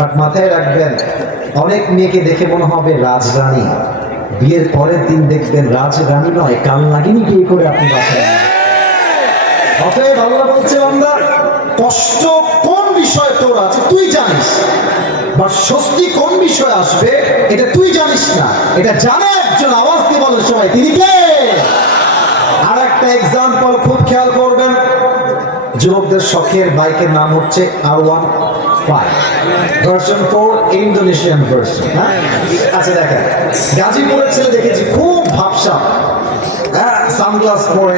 But মাথায় রাখবেন, অনেক মেয়েকে দেখে মনে হবে রাজরানী, বিয়ের পরের দিন দেখবেন রাজরানী নয়, কাল নাগিনী বিয়ে করে আপনি বাসায়। অতএব আল্লাহ বলছে, বান্দা কষ্ট কোন বিষয় তোর আছে তুই জানিস, বা স্বস্তি কোন বিষয় আসবে এটা তুই জানিস না, এটা জানে একজন। আওয়াজ দিয়ে বলার সময় তিনি কে? আর একটা এক্সাম্পল খুব খেয়াল করবেন, যুবকদের শখের বাইকের নাম হচ্ছে R15 ভার্সন 4 ইন্দোনেশিয়ান ভার্সন। হ্যাঁ, আচ্ছা দেখেন, গাজীপুরের ছেলে দেখেছি খুব ভাবসাব, হ্যাঁ, সানগ্লাস পরে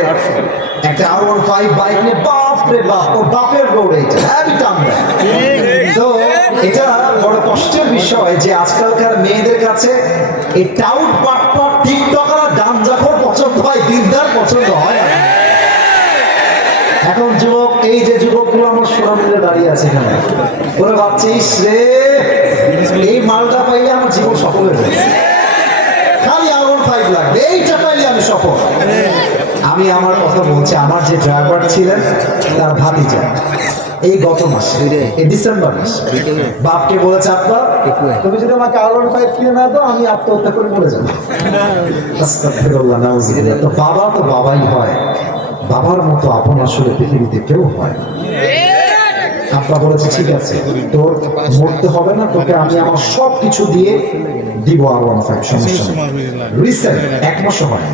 একটা R15 বাইক নিয়ে, বাপ রে বাপ, ওর বাপের রোড, এটা হ্যাভি টান দেয়। তো এটা বড় কষ্টের বিষয় যে আজকালকার মেয়েদের কাছে এই টাউট পাটপা টিকটকার আর গাঞ্জাখোর পছন্দ হয়, দিনদার পছন্দ হয় না। এখন যুবক, এই যে যুবকগুলো আমার সোনামুড়ে দাঁড়িয়ে আছে এখানে, ওরা ভাবছিস রে এই মালটা পাইলে আমার জীবন সফল হয়ে যাবে, খালি R15 লাগবে, এইটা পাইলে আমি সফল। আমি আমার কথা বলছি, আমার যে ড্রাইভার ছিলেন তার ভাতিজা এই গত মাসে, এই ডিসেম্বর মাসে বাপকে বলেছে, আব্বা তুমি যদি আমাকে R15 কিনে না দাও আমি আত্মহত্যা করে মরে যাবো। আস্তাগফিরুল্লাহ, নাউযুবিল্লাহ। তো বাবা তো বাবাই হয়, বাবার মতো আপন আসলে পৃথিবীতে কেউ হয় না। আব্বা বলেছে, ঠিক আছে তোর মরতে হবে না, তোকে আমি আমার সব কিছু দিয়ে দিব R15, সমস্যা নেই। রিসেন্ট 1 মাসও হয়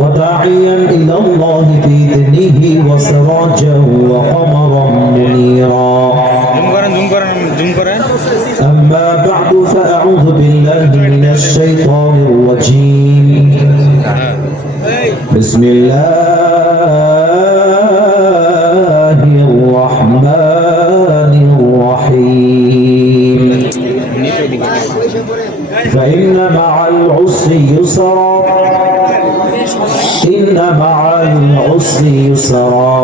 وداعيا إلى الله بإذنه وسراجا وقمرا منيرا. أما بعد فأعوذ بالله من الشيطان الرجيم. بسم الله الرحمن الرحيم. فإن مع العسر يسرا إن مع العسر يسرا.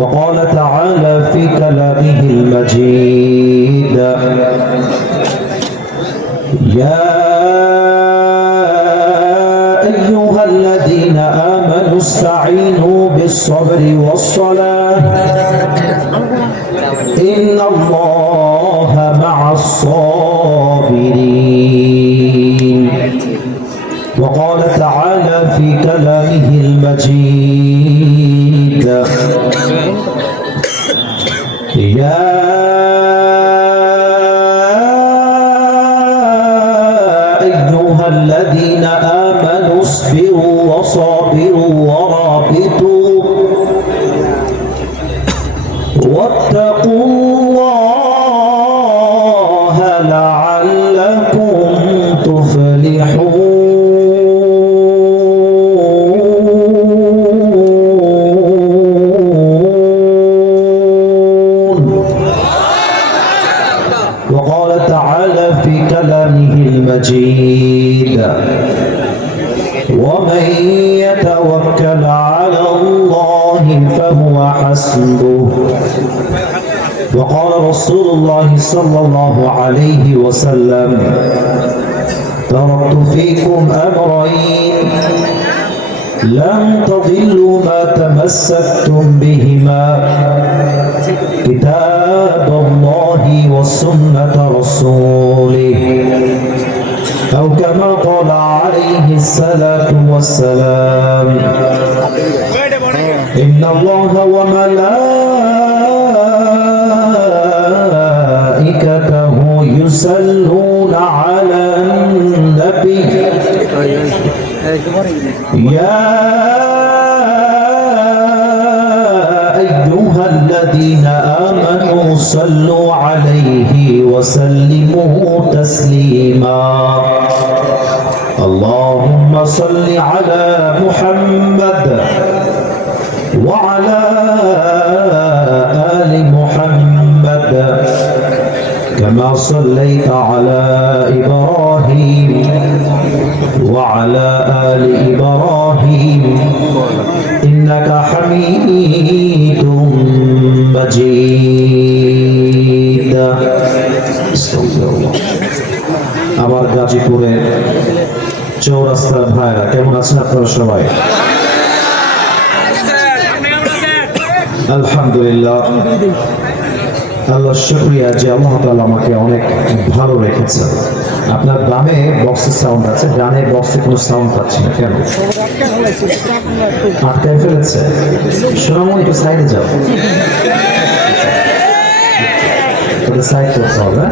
وقال تعالى في كلامه المجيد: يا أيها الذين آمنوا استعينوا بالصبر والصلاة إن الله مع الصابرين. وقال تعالى في كلامه المجيد: يا أيها الذين آمنوا اصبروا وصابروا ورابطوا واتقوا الله لعلكم تفلحون. وقال تعالى في كلامه المجيد: ومن يتوكل على الله فهو حسبه. وقال رسول الله صلى الله عليه وسلم: تركت فيكم أمرين لن تضلوا ما تمسكتم بهما كتاب الله وسنة رسوله، أو كما قال عليه الصلاة والسلام: إن الله وملائكته يصلون على النبي يا أيها الذين آمنوا صلوا عليه وسلموا تسليما. اللهم صل على محمد وعلى آل محمد كما صليت على إبراهيم وعلى آل إبراهيم إنك حميد مجيد. আমার গাজীপুরের চৌরাস্তার ভাইরা কেমন আছেন আপনারা সবাই? আলহামদুলিল্লাহ, আল্লাহ শুকরিয়া যে আল্লাহ তাআলা আমাকে অনেক ভালো রেখেছে। আপনার গ্রামে বক্সের সাউন্ড আছে, গানে বক্সে কোনো সাউন্ড পাচ্ছি না কেন? আটকায় ফেলেছে। সোনামণি একটু সাইডে যাও, ওটা সাইড করতে হবে।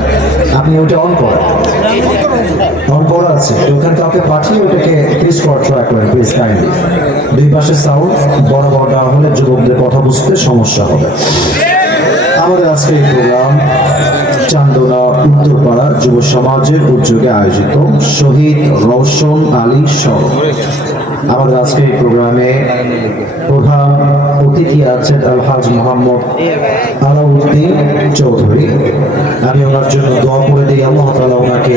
আপনি ওটা অন করেন, অন করা আছে ওখানে কাউকে পাঠিয়ে ওটাকে ফিক্স করার ট্রাই করেন প্লিজ কাইন্ডলি। দুই পাশে সাউন্ড বড় বড় দেওয়া হলে যুবকদের কথা বুঝতে সমস্যা হবে। আমাদের আজকের এই প্রোগ্রাম চান্দনা উত্তরপাড়া যুব সমাজের উদ্যোগে আয়োজিত শহীদ রওশন আলী স্মরণ। আমাদের আজকের এই প্রোগ্রামে প্রধান অতিথি আছেন আলহাজ মোহাম্মদ আলাউদ্দিন চৌধুরী। আমি ওনার জন্য দোয়া করে দিই, আল্লাহ তাআলা ওনাকে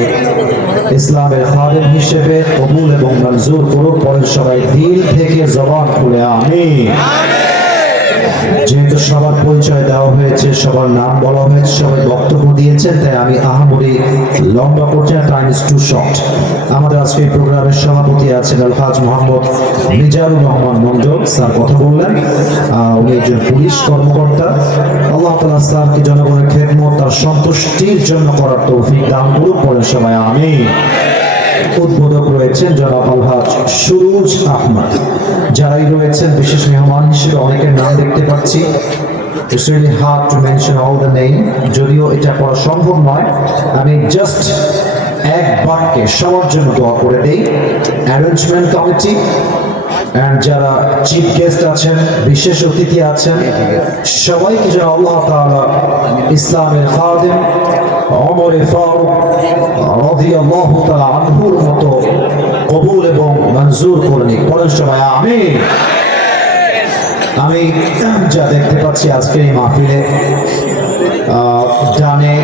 ইসলামের খাদেম হিসেবে কবুল এবং মঞ্জুর করুন। পরের সবাই দিল থেকে জবান খুলে আমিন। যেহেতু সবার পরিচয় দেওয়া হয়েছে, সবার নাম বলা হয়েছে, সবাই বক্তব্য দিয়েছেন, তাই আমি আহামরি লম্বা করছি না, টাইম ইজ টু শর্ট। আমাদের আজকে এই প্রোগ্রামের সভাপতি আছেন আলহাজ মোহাম্মদ মিজানুর রহমান মন্ডল স্যার, কথা বললেন। উনি একজন পুলিশ কর্মকর্তা। আল্লাহ তাআলা স্যারকে জনগণের খেদমত তার সন্তুষ্টির জন্য করার তৌফিক দান করুন। পরে সবাই আমিন। উদ্বোধক রয়েছেন জনাব আলহাজ সুরুজ আহমদ। যারাই রয়েছেন বিশেষ মেহমান হিসেবে অনেকের নাম দেখতে পাচ্ছি। It's really hard to mention all the name, যদিও এটা করা সম্ভব নয়। আমি জাস্ট এক বাক্যে সবার জন্য দোয়া করে দেই। অ্যারেঞ্জমেন্ট কমিটি এন্ড যারা চিফ গেস্ট আছেন, বিশেষ অতিথি আছেন, সবাইকে যেন আল্লাহ তাআলা ইসলামের খাদেম ওমর ফারুক রাদিয়াল্লাহু তাআলা আনহুর মতো কবুল এবং মঞ্জুর করে নিক। পরের সবাই আমিন। আমি যা দেখতে পাচ্ছি আজকের এই মাহফিলে ডানে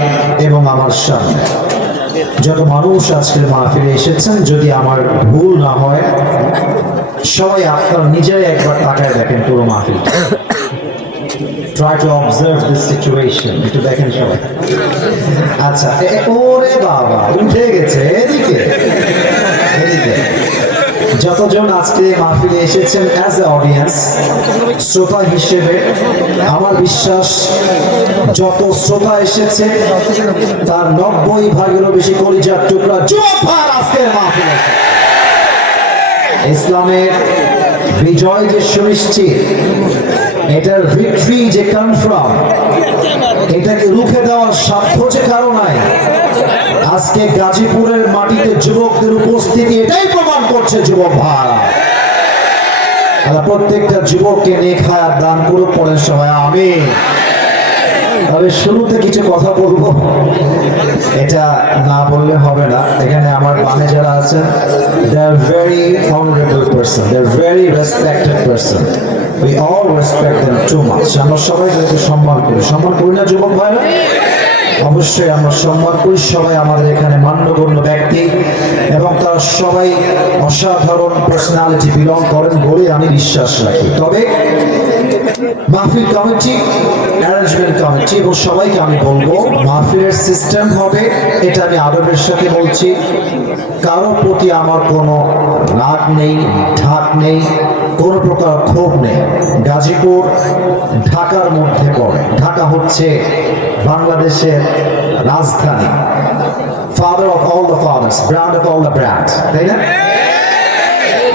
এবং আমার সামনে যত মানুষ আজকের মাহফিলে এসেছেন, যদি আমার ভুল না হয় সবাই আপনারা নিজেরাই একবার তাকায় দেখেন পুরো মাহফিল। Try to observe this situation. একটু দেখেন সবাই। আচ্ছা, ওরে বাবা উঠে গেছে এদিকে এদিকে। যতজন আজকে মাহফিলে এসেছেন অ্যাজ এ অডিয়েন্স, শ্রোতা হিসেবে আমার বিশ্বাস যত শ্রোতা এসেছে তার 90% বেশি কলিজার টুকরা যুবক ভাই আজকের মাহফিলে। ইসলামের বিজয় যে সুনিশ্চিত, এটার ভিক্টরি যে কনফার্ম, এটাকে রুখে দেওয়ার সাধ্য যে কারো নাই। আজকে গাজীপুরের মাটিতে যুবকদের উপস্থিতি এটাই প্রমাণ করছে। যুবক ভাইরা, প্রত্যেকটা যুবককে নেক হায়াত দান করুক। পরের সময় আমিন। তবে শুরুতে কিছু কথা বলবো, এটা না বললে হবে না। এখানে আমার বামে যারা আছেন, they are very honorable person, they are very respected person, we all respect them too much. আমরা সবাই তাদেরকে সম্মান করি না যুবক ভাইরা? অবশ্যই আমরা সম্মান করি। সবাই আমাদের এখানে মান্যগণ্য ব্যক্তি এবং তারা সবাই অসাধারণ পার্সোনালিটি বিলং করেন বলে আমি বিশ্বাস রাখি। তবে মাহফিল কমিটি, অ্যারেঞ্জমেন্ট কমিটি এবং সবাইকে আমি বলবো, মাহফিলের সিস্টেম হবে, এটা আমি আদবের সাথে বলছি। কারো প্রতি আমার কোনো রাগ নেই, ঢাক নেই, কোনো প্রকার ক্ষোভ নেই। গাজীপুর ঢাকার মধ্যে পড়ে। ঢাকা হচ্ছে বাংলাদেশের রাজধানী, father of all the father's, brand of all the brand, তাই না?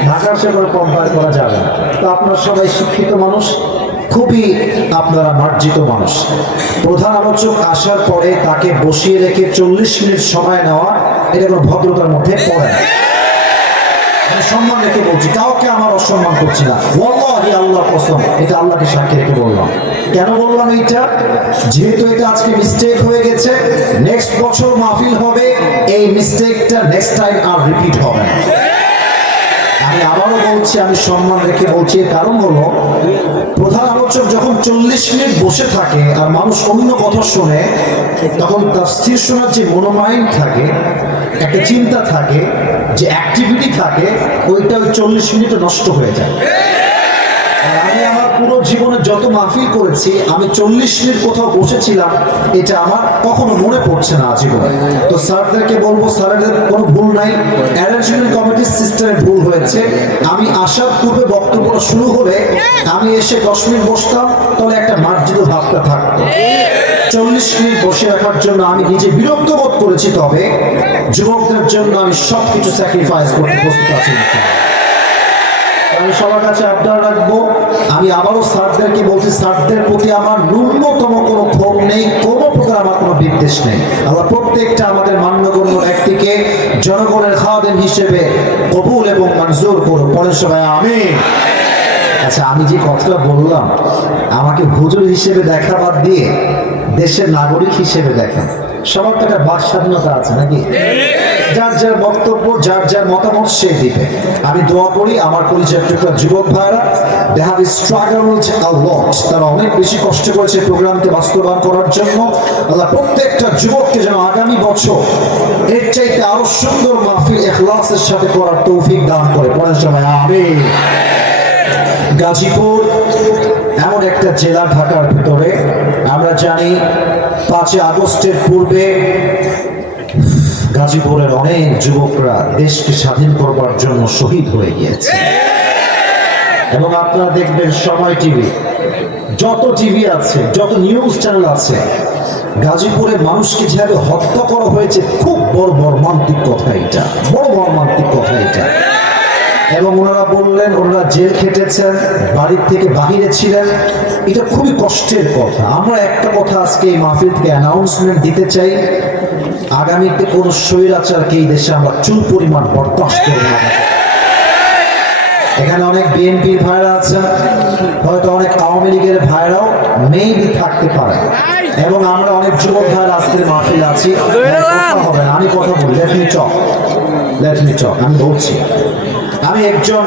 ঢাকার সাথে কম্পেয়ার করা যাবে না। তো আপনারা সবাই শিক্ষিত মানুষ, খুবই আপনারা মার্জিত মানুষ। প্রধান আলোচক আসার পরে তাকে বসিয়ে রেখে 40 মিনিট সময় নেওয়া, এটা কোনো ভদ্রতার মধ্যে পড়ে না। সম্মান রেখে বলছি, কাউকে আমার অসম্মান করছি না। ওয়াল্লাহি আল্লাহর কসম, এটা আল্লাহকে সাক্ষী রেখে বললাম। কেন বললাম এইটা? যেহেতু এটা আজকে মিস্টেক হয়ে গেছে, নেক্সট বছর মাহফিল হবে, এই মিস্টেকটা নেক্সট টাইম আর রিপিট হবে না। আমি আবারও বলছি, আমি সম্মান রেখে বলছি। কারণ হলো, প্রধান আলোচক যখন 40 মিনিট বসে থাকে আর মানুষ অন্য কথা শুনে, তখন তার স্থির শোনার যে মনোমাইন্ড থাকে, একটা চিন্তা থাকে, যে অ্যাক্টিভিটি থাকে, ওইটা ওই 40 মিনিটে নষ্ট হয়ে যায়। আর আমি আমার পুরো জীবনে যত মাহফিল করেছি আমি 40 মিনিট কোথাও বসেছিলাম এটা আমার কখনো মনে পড়ছে না জীবনে। তো স্যারদেরকে বলবো, স্যারদের কোনো ভুল নাই, অ্যারেঞ্জমেন্ট কমিটির সিস্টেমে ভুল হয়েছে। আমি আসার পূর্বে বক্তব্যটা শুরু হলে আমি এসে 10 মিনিট বসতাম, তাহলে একটা মার্জিত ভাবটা থাকতো। 40 মিনিট বসে রাখার জন্য আমি নিজে বিরক্ত বোধ করেছি, তবে যুবকদের জন্য আমি সবকিছু স্যাক্রিফাইস করতে প্রস্তুত আছি। আমি সবার কাছে আবদার রাখবো, আমি আবারও স্যারদেরকে বলছি, স্যারদের প্রতি আমার ন্যূনতম কোনো ক্ষোভ নেই, কোনো প্রকার আমার কোনো বিদ্বেষ নেই। আল্লাহ প্রত্যেকটা আমাদের মান্যগণ্য ব্যক্তিকে জনগণের খাদেম হিসেবে কবুল এবং মঞ্জুর করুন। পরের সবাই আমিন। আচ্ছা, আমি যে কথাটা বললাম, আমাকে হুজুর হিসেবে দেখা বাদ দিয়ে দেশের নাগরিক হিসেবে দেখেন। সবার তো একটা বাক স্বাধীনতা আছে নাকি? যার যার বক্তব্য, যার যার মতামত সে দিবে। আমি দোয়া করি আমার পরিচয় যুবক ভাইরা, they have struggled a lot, তারা অনেক বেশি কষ্ট করেছে প্রোগ্রামকে বাস্তবায়ন করার জন্য। আল্লাহ প্রত্যেকটা যুবককে যেন আগামী বছর এর চাইতে আরো সুন্দর মাহফিল ইখলাসের সাথে করার তৌফিক দান করে। পরের সময় আমিন। গাজীপুর এমন একটা জেলা ঢাকার ভিতরে, আমরা জানি 5 আগস্টের পূর্বে গাজীপুরের অনেক যুবকরা দেশকে স্বাধীন করবার জন্য শহীদ হয়ে গিয়েছে। এবং আপনারা দেখবেন সময় টিভি, যত টিভি আছে, যত নিউজ চ্যানেল আছে, গাজীপুরের মানুষকে যেভাবে হত্যা করা হয়েছে, খুব বড় মর্মান্তিক কথা এটা, বড় মর্মান্তিক কথা এটা। এবং ওনারা বললেন ওনারা জেল খেটেছেন, বাড়ির থেকে বাহিরে ছিলেন, এটা খুবই কষ্টের কথা। আমরা একটা কথা আজকে এই মাহফিল থেকে অ্যানাউন্সমেন্ট দিতে চাই, আগামীতে কোন স্বৈরাচারকে এই দেশে আমরা চুল পরিমাণ বরদাস্ত করব না। এখানে অনেক বিএনপির ভাইরা আছেন, হয়তো অনেক আওয়ামী লীগের ভাইরাও মেবি থাকতে পারে, এবং আমরা অনেক যুবক ভাইরা আজকের মাহফিল আছি। কথা হবে না, আমি কথা বলি, লেট মি টক। আমি বলছি, আমি একজন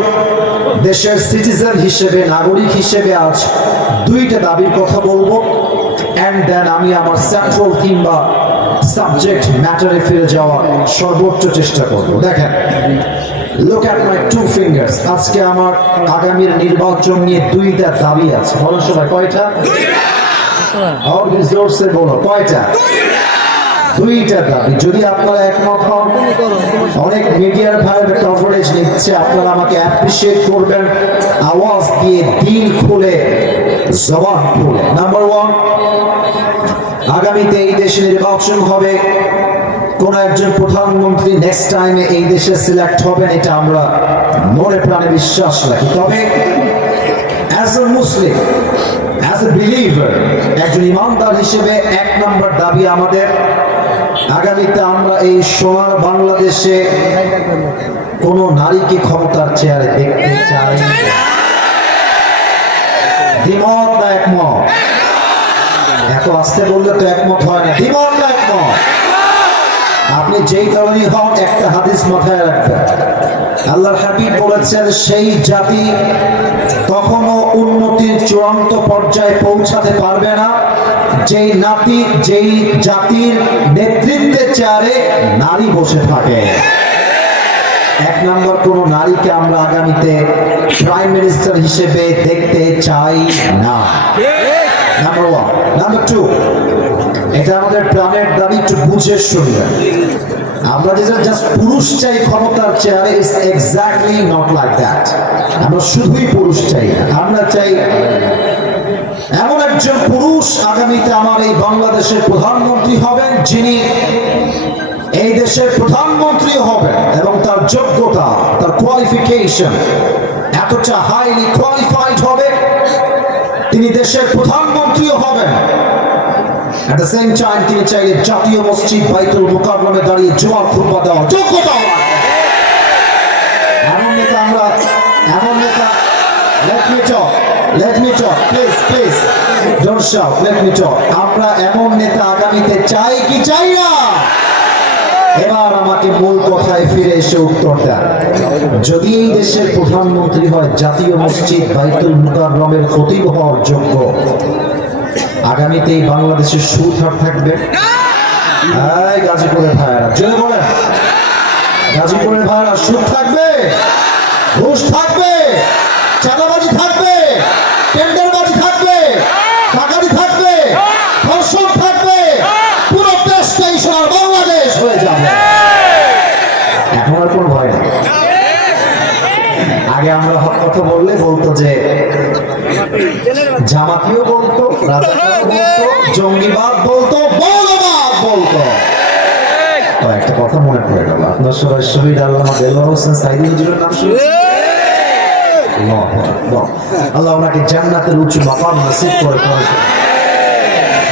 দেশের সিটিজেন হিসেবে, নাগরিক হিসেবে আজ 2টা দাবির কথা বলবো, এন্ড দেন আমি আমার সেন্ট্রাল থিম বা সাবজেক্ট ম্যাটারে ফিরে যাওয়ার সর্বোচ্চ চেষ্টা করব। দেখেন, look at my 2 fingers, আজকে আমার আগামীর নির্বাচন নিয়ে 2টা দাবি আছে। বলো সবাই, কয়টা? আর জোরসে বলো, কয়টা? 2টা দাবি। যদি আপনারা একমত হন, অনেক মিডিয়ার ভাইয়ের কভারেজ নিচ্ছে, আপনারা আমাকে অ্যাপ্রিশিয়েট করবেন, আওয়াজ দিয়ে, দিল খুলে, জবান খুলে। নাম্বার 1, আগামীতে এই দেশে নির্বাচন হবে, কোন একজন প্রধানমন্ত্রী নেক্সট টাইমে এই দেশে সিলেক্ট হবেন, এটা আমরা মনে প্রাণে বিশ্বাস রাখি। তবে as a Muslim, as a believer, একজন ইমানদার হিসেবে 1 নম্বর দাবি আমাদের, আগামীতে আমরা এই সোনার বাংলাদেশে কোন নারীকে ক্ষমতার চেয়ারে দেখতে চাই। দ্বিমত না একমত? এত আস্তে বললে তো একমত হয় না। দ্বিমত না একমত? আপনি যেই দলেরই হন, একটা হাদিস মাথায় রাখবেন। আল্লাহর হাবিব বলেছেন, সেই জাতি কখনো উন্নতির চূড়ান্ত পর্যায়ে পৌঁছাতে পারবে না যেই জাতির নেতৃত্বের চেয়ারে নারী বসে থাকে। 1 নম্বর, কোন নারীকে আমরা আগামীতে প্রাইম মিনিস্টার হিসেবে দেখতে চাই না। নাম্বার 1। নাম্বার 2, এটা আমাদের প্রাণের দাবি, একটু বুঝে শুনবেন। আমরা যেটা জাস্ট পুরুষ চাই ক্ষমতার চেয়ারে, it's exactly not like that. আমরা শুধুই পুরুষ চাই না, আমরা চাই এমন একজন পুরুষ আগামীতে আমার এই বাংলাদেশের প্রধানমন্ত্রী হবেন, যিনি এই দেশের প্রধানমন্ত্রী হবেন এবং তার যোগ্যতা, তার কোয়ালিফিকেশন এতটা হাইলি কোয়ালিফাইড হবে, তিনি দেশের প্রধানমন্ত্রীও হবেন। At the same time, তিনি চাইলে জাতীয় মসজিদ বাইতুল মুকাররমে দাঁড়িয়ে জুমার খুতবা দেওয়ার যোগ্যতা। এমন নেতা, let me talk, please, don't shout, let me talk. আমরা এমন নেতা আগামীতে চাই কি চাই না? এবার আমাকে মূল কথায় ফিরে এসে উত্তর দেন। যদি এই দেশের প্রধানমন্ত্রী হয়, জাতীয় মসজিদ বাইতুল মুকাররমের খতিব হওয়ার যোগ্য, আগামীতে এই বাংলাদেশের সুদ হার থাকবে? গাজীপুরের ভাইয়েরা জোরে বলেন, গাজীপুরের ভাইয়েরা সুদ থাকবে, ঘুষ থাকবে, চাঁদাবাজি থাকবে, টেন্ডার জামাতিও বলতো, রাজাকারও বলতো, জঙ্গিবাদ বলতো, মৌলবাদ বলতো। তো একটা কথা মনে পড়ে গেল, আপনার সবাই শহীদ আল্লামা দেলোয়ার হোসেন সাইদি হুজুরের নাম শুনেছেন? আল্লাহ ওনাকে জান্নাতের উচ্চ মাকাম নসিব করে করেছেন।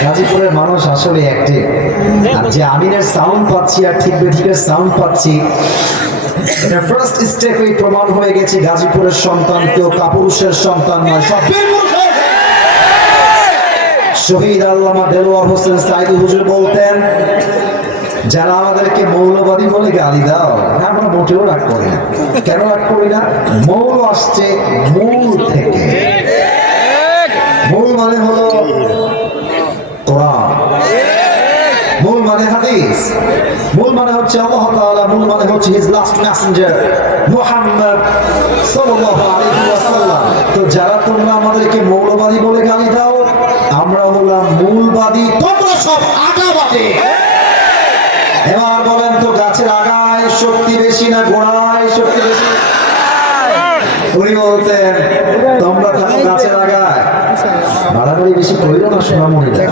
গাজীপুরের মানুষ আসলে অ্যাক্টিভ। আর যে আমিনের সাউন্ড পাচ্ছি আর ঠিক বেঠিকের সাউন্ড পাচ্ছি, এটা ফার্স্ট স্টেপেই প্রমাণ হয়ে গেছে গাজীপুরের সন্তান কেউ কাপুরুষের সন্তান নয়, সব বীরপুরুষের। শহীদ আল্লামা দেলোয়ার হোসেন সাইদি হুজুর বলতেন, যারা আমাদেরকে মৌলবাদী বলে গালি দাও, আমরা মোটেও রাগ করি না। কেন রাগ করি না? মৌল আসছে মূল থেকে। মূল মানে হলো কোরআন, মূল মানে হাদিস, মূল মানে হচ্ছে আল্লাহ তাআলা, মূল মানে হচ্ছে হিজ লাস্ট মেসেঞ্জার মুহাম্মদ সাল্লাল্লাহু আলাইহি ওয়াসাল্লাম। তো যারা তোমরা আমাদেরকে মৌলবাদী বলে গালি দাও, আমরা হলাম মূলবাদী, তোমরা সব আগাবাদী। এবার বলেন তো, গাছের আগায় শক্তি বেশি না গোড়ায় শক্তি বেশি? উনি বলতেন, তোমরা থাকো গাছের আগায়, বাড়াবাড়ি বেশি কইরো না সোনামণিরা,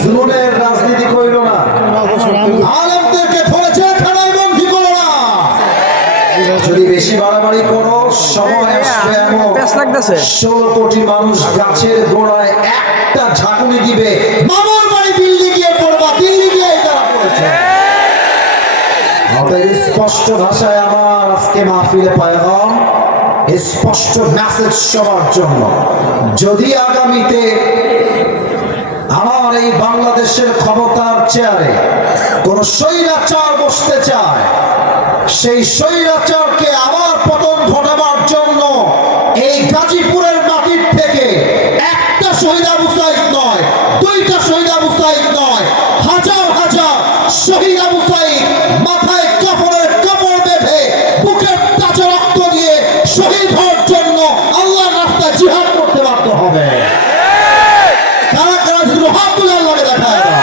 জুলুমের রাজনীতি কইরো না, আলেমদেরকে ধরেছে খানায় বন্দী করো না। যদি বেশি বাড়াবাড়ি করো, সময় আসবে এমন 16 কোটি মানুষ গাছের গোড়ায় একটা ঝাঁকুনি দিবে, মামার বাড়ি দিল্লি গিয়ে পড়বা, দিল্লি গিয়ে তারা পড়েছে। স্পষ্ট ভাষায় আমার আজকে মাহফিলে পায়গাম, স্পষ্ট মেসেজ সবার জন্য, যদি আগামীতে আমার এই বাংলাদেশের ক্ষমতার চেয়ারে কোন স্বৈরাচার বসতে চায়, সেই স্বৈরাচারকে আবার পতন ঘটাবার জন্য এই গাজীপুরের মাটির থেকে একটা শহীদ আবু সাঈদ নয়, দুইটা শহীদ আবু সাঈদ নয়, হাজার হাজার শহীদ আবু সাঈদ মাথায় কাপড়ের কাপড় বেঁধে বুকের তাজা রক্ত দিয়ে শহীদ হওয়ার জন্য আল্লাহর রাস্তায় জিহাদ করতে বাধ্য হবে। কারা কারা শুধু হাত তুলে আল্লাহকে দেখায় না।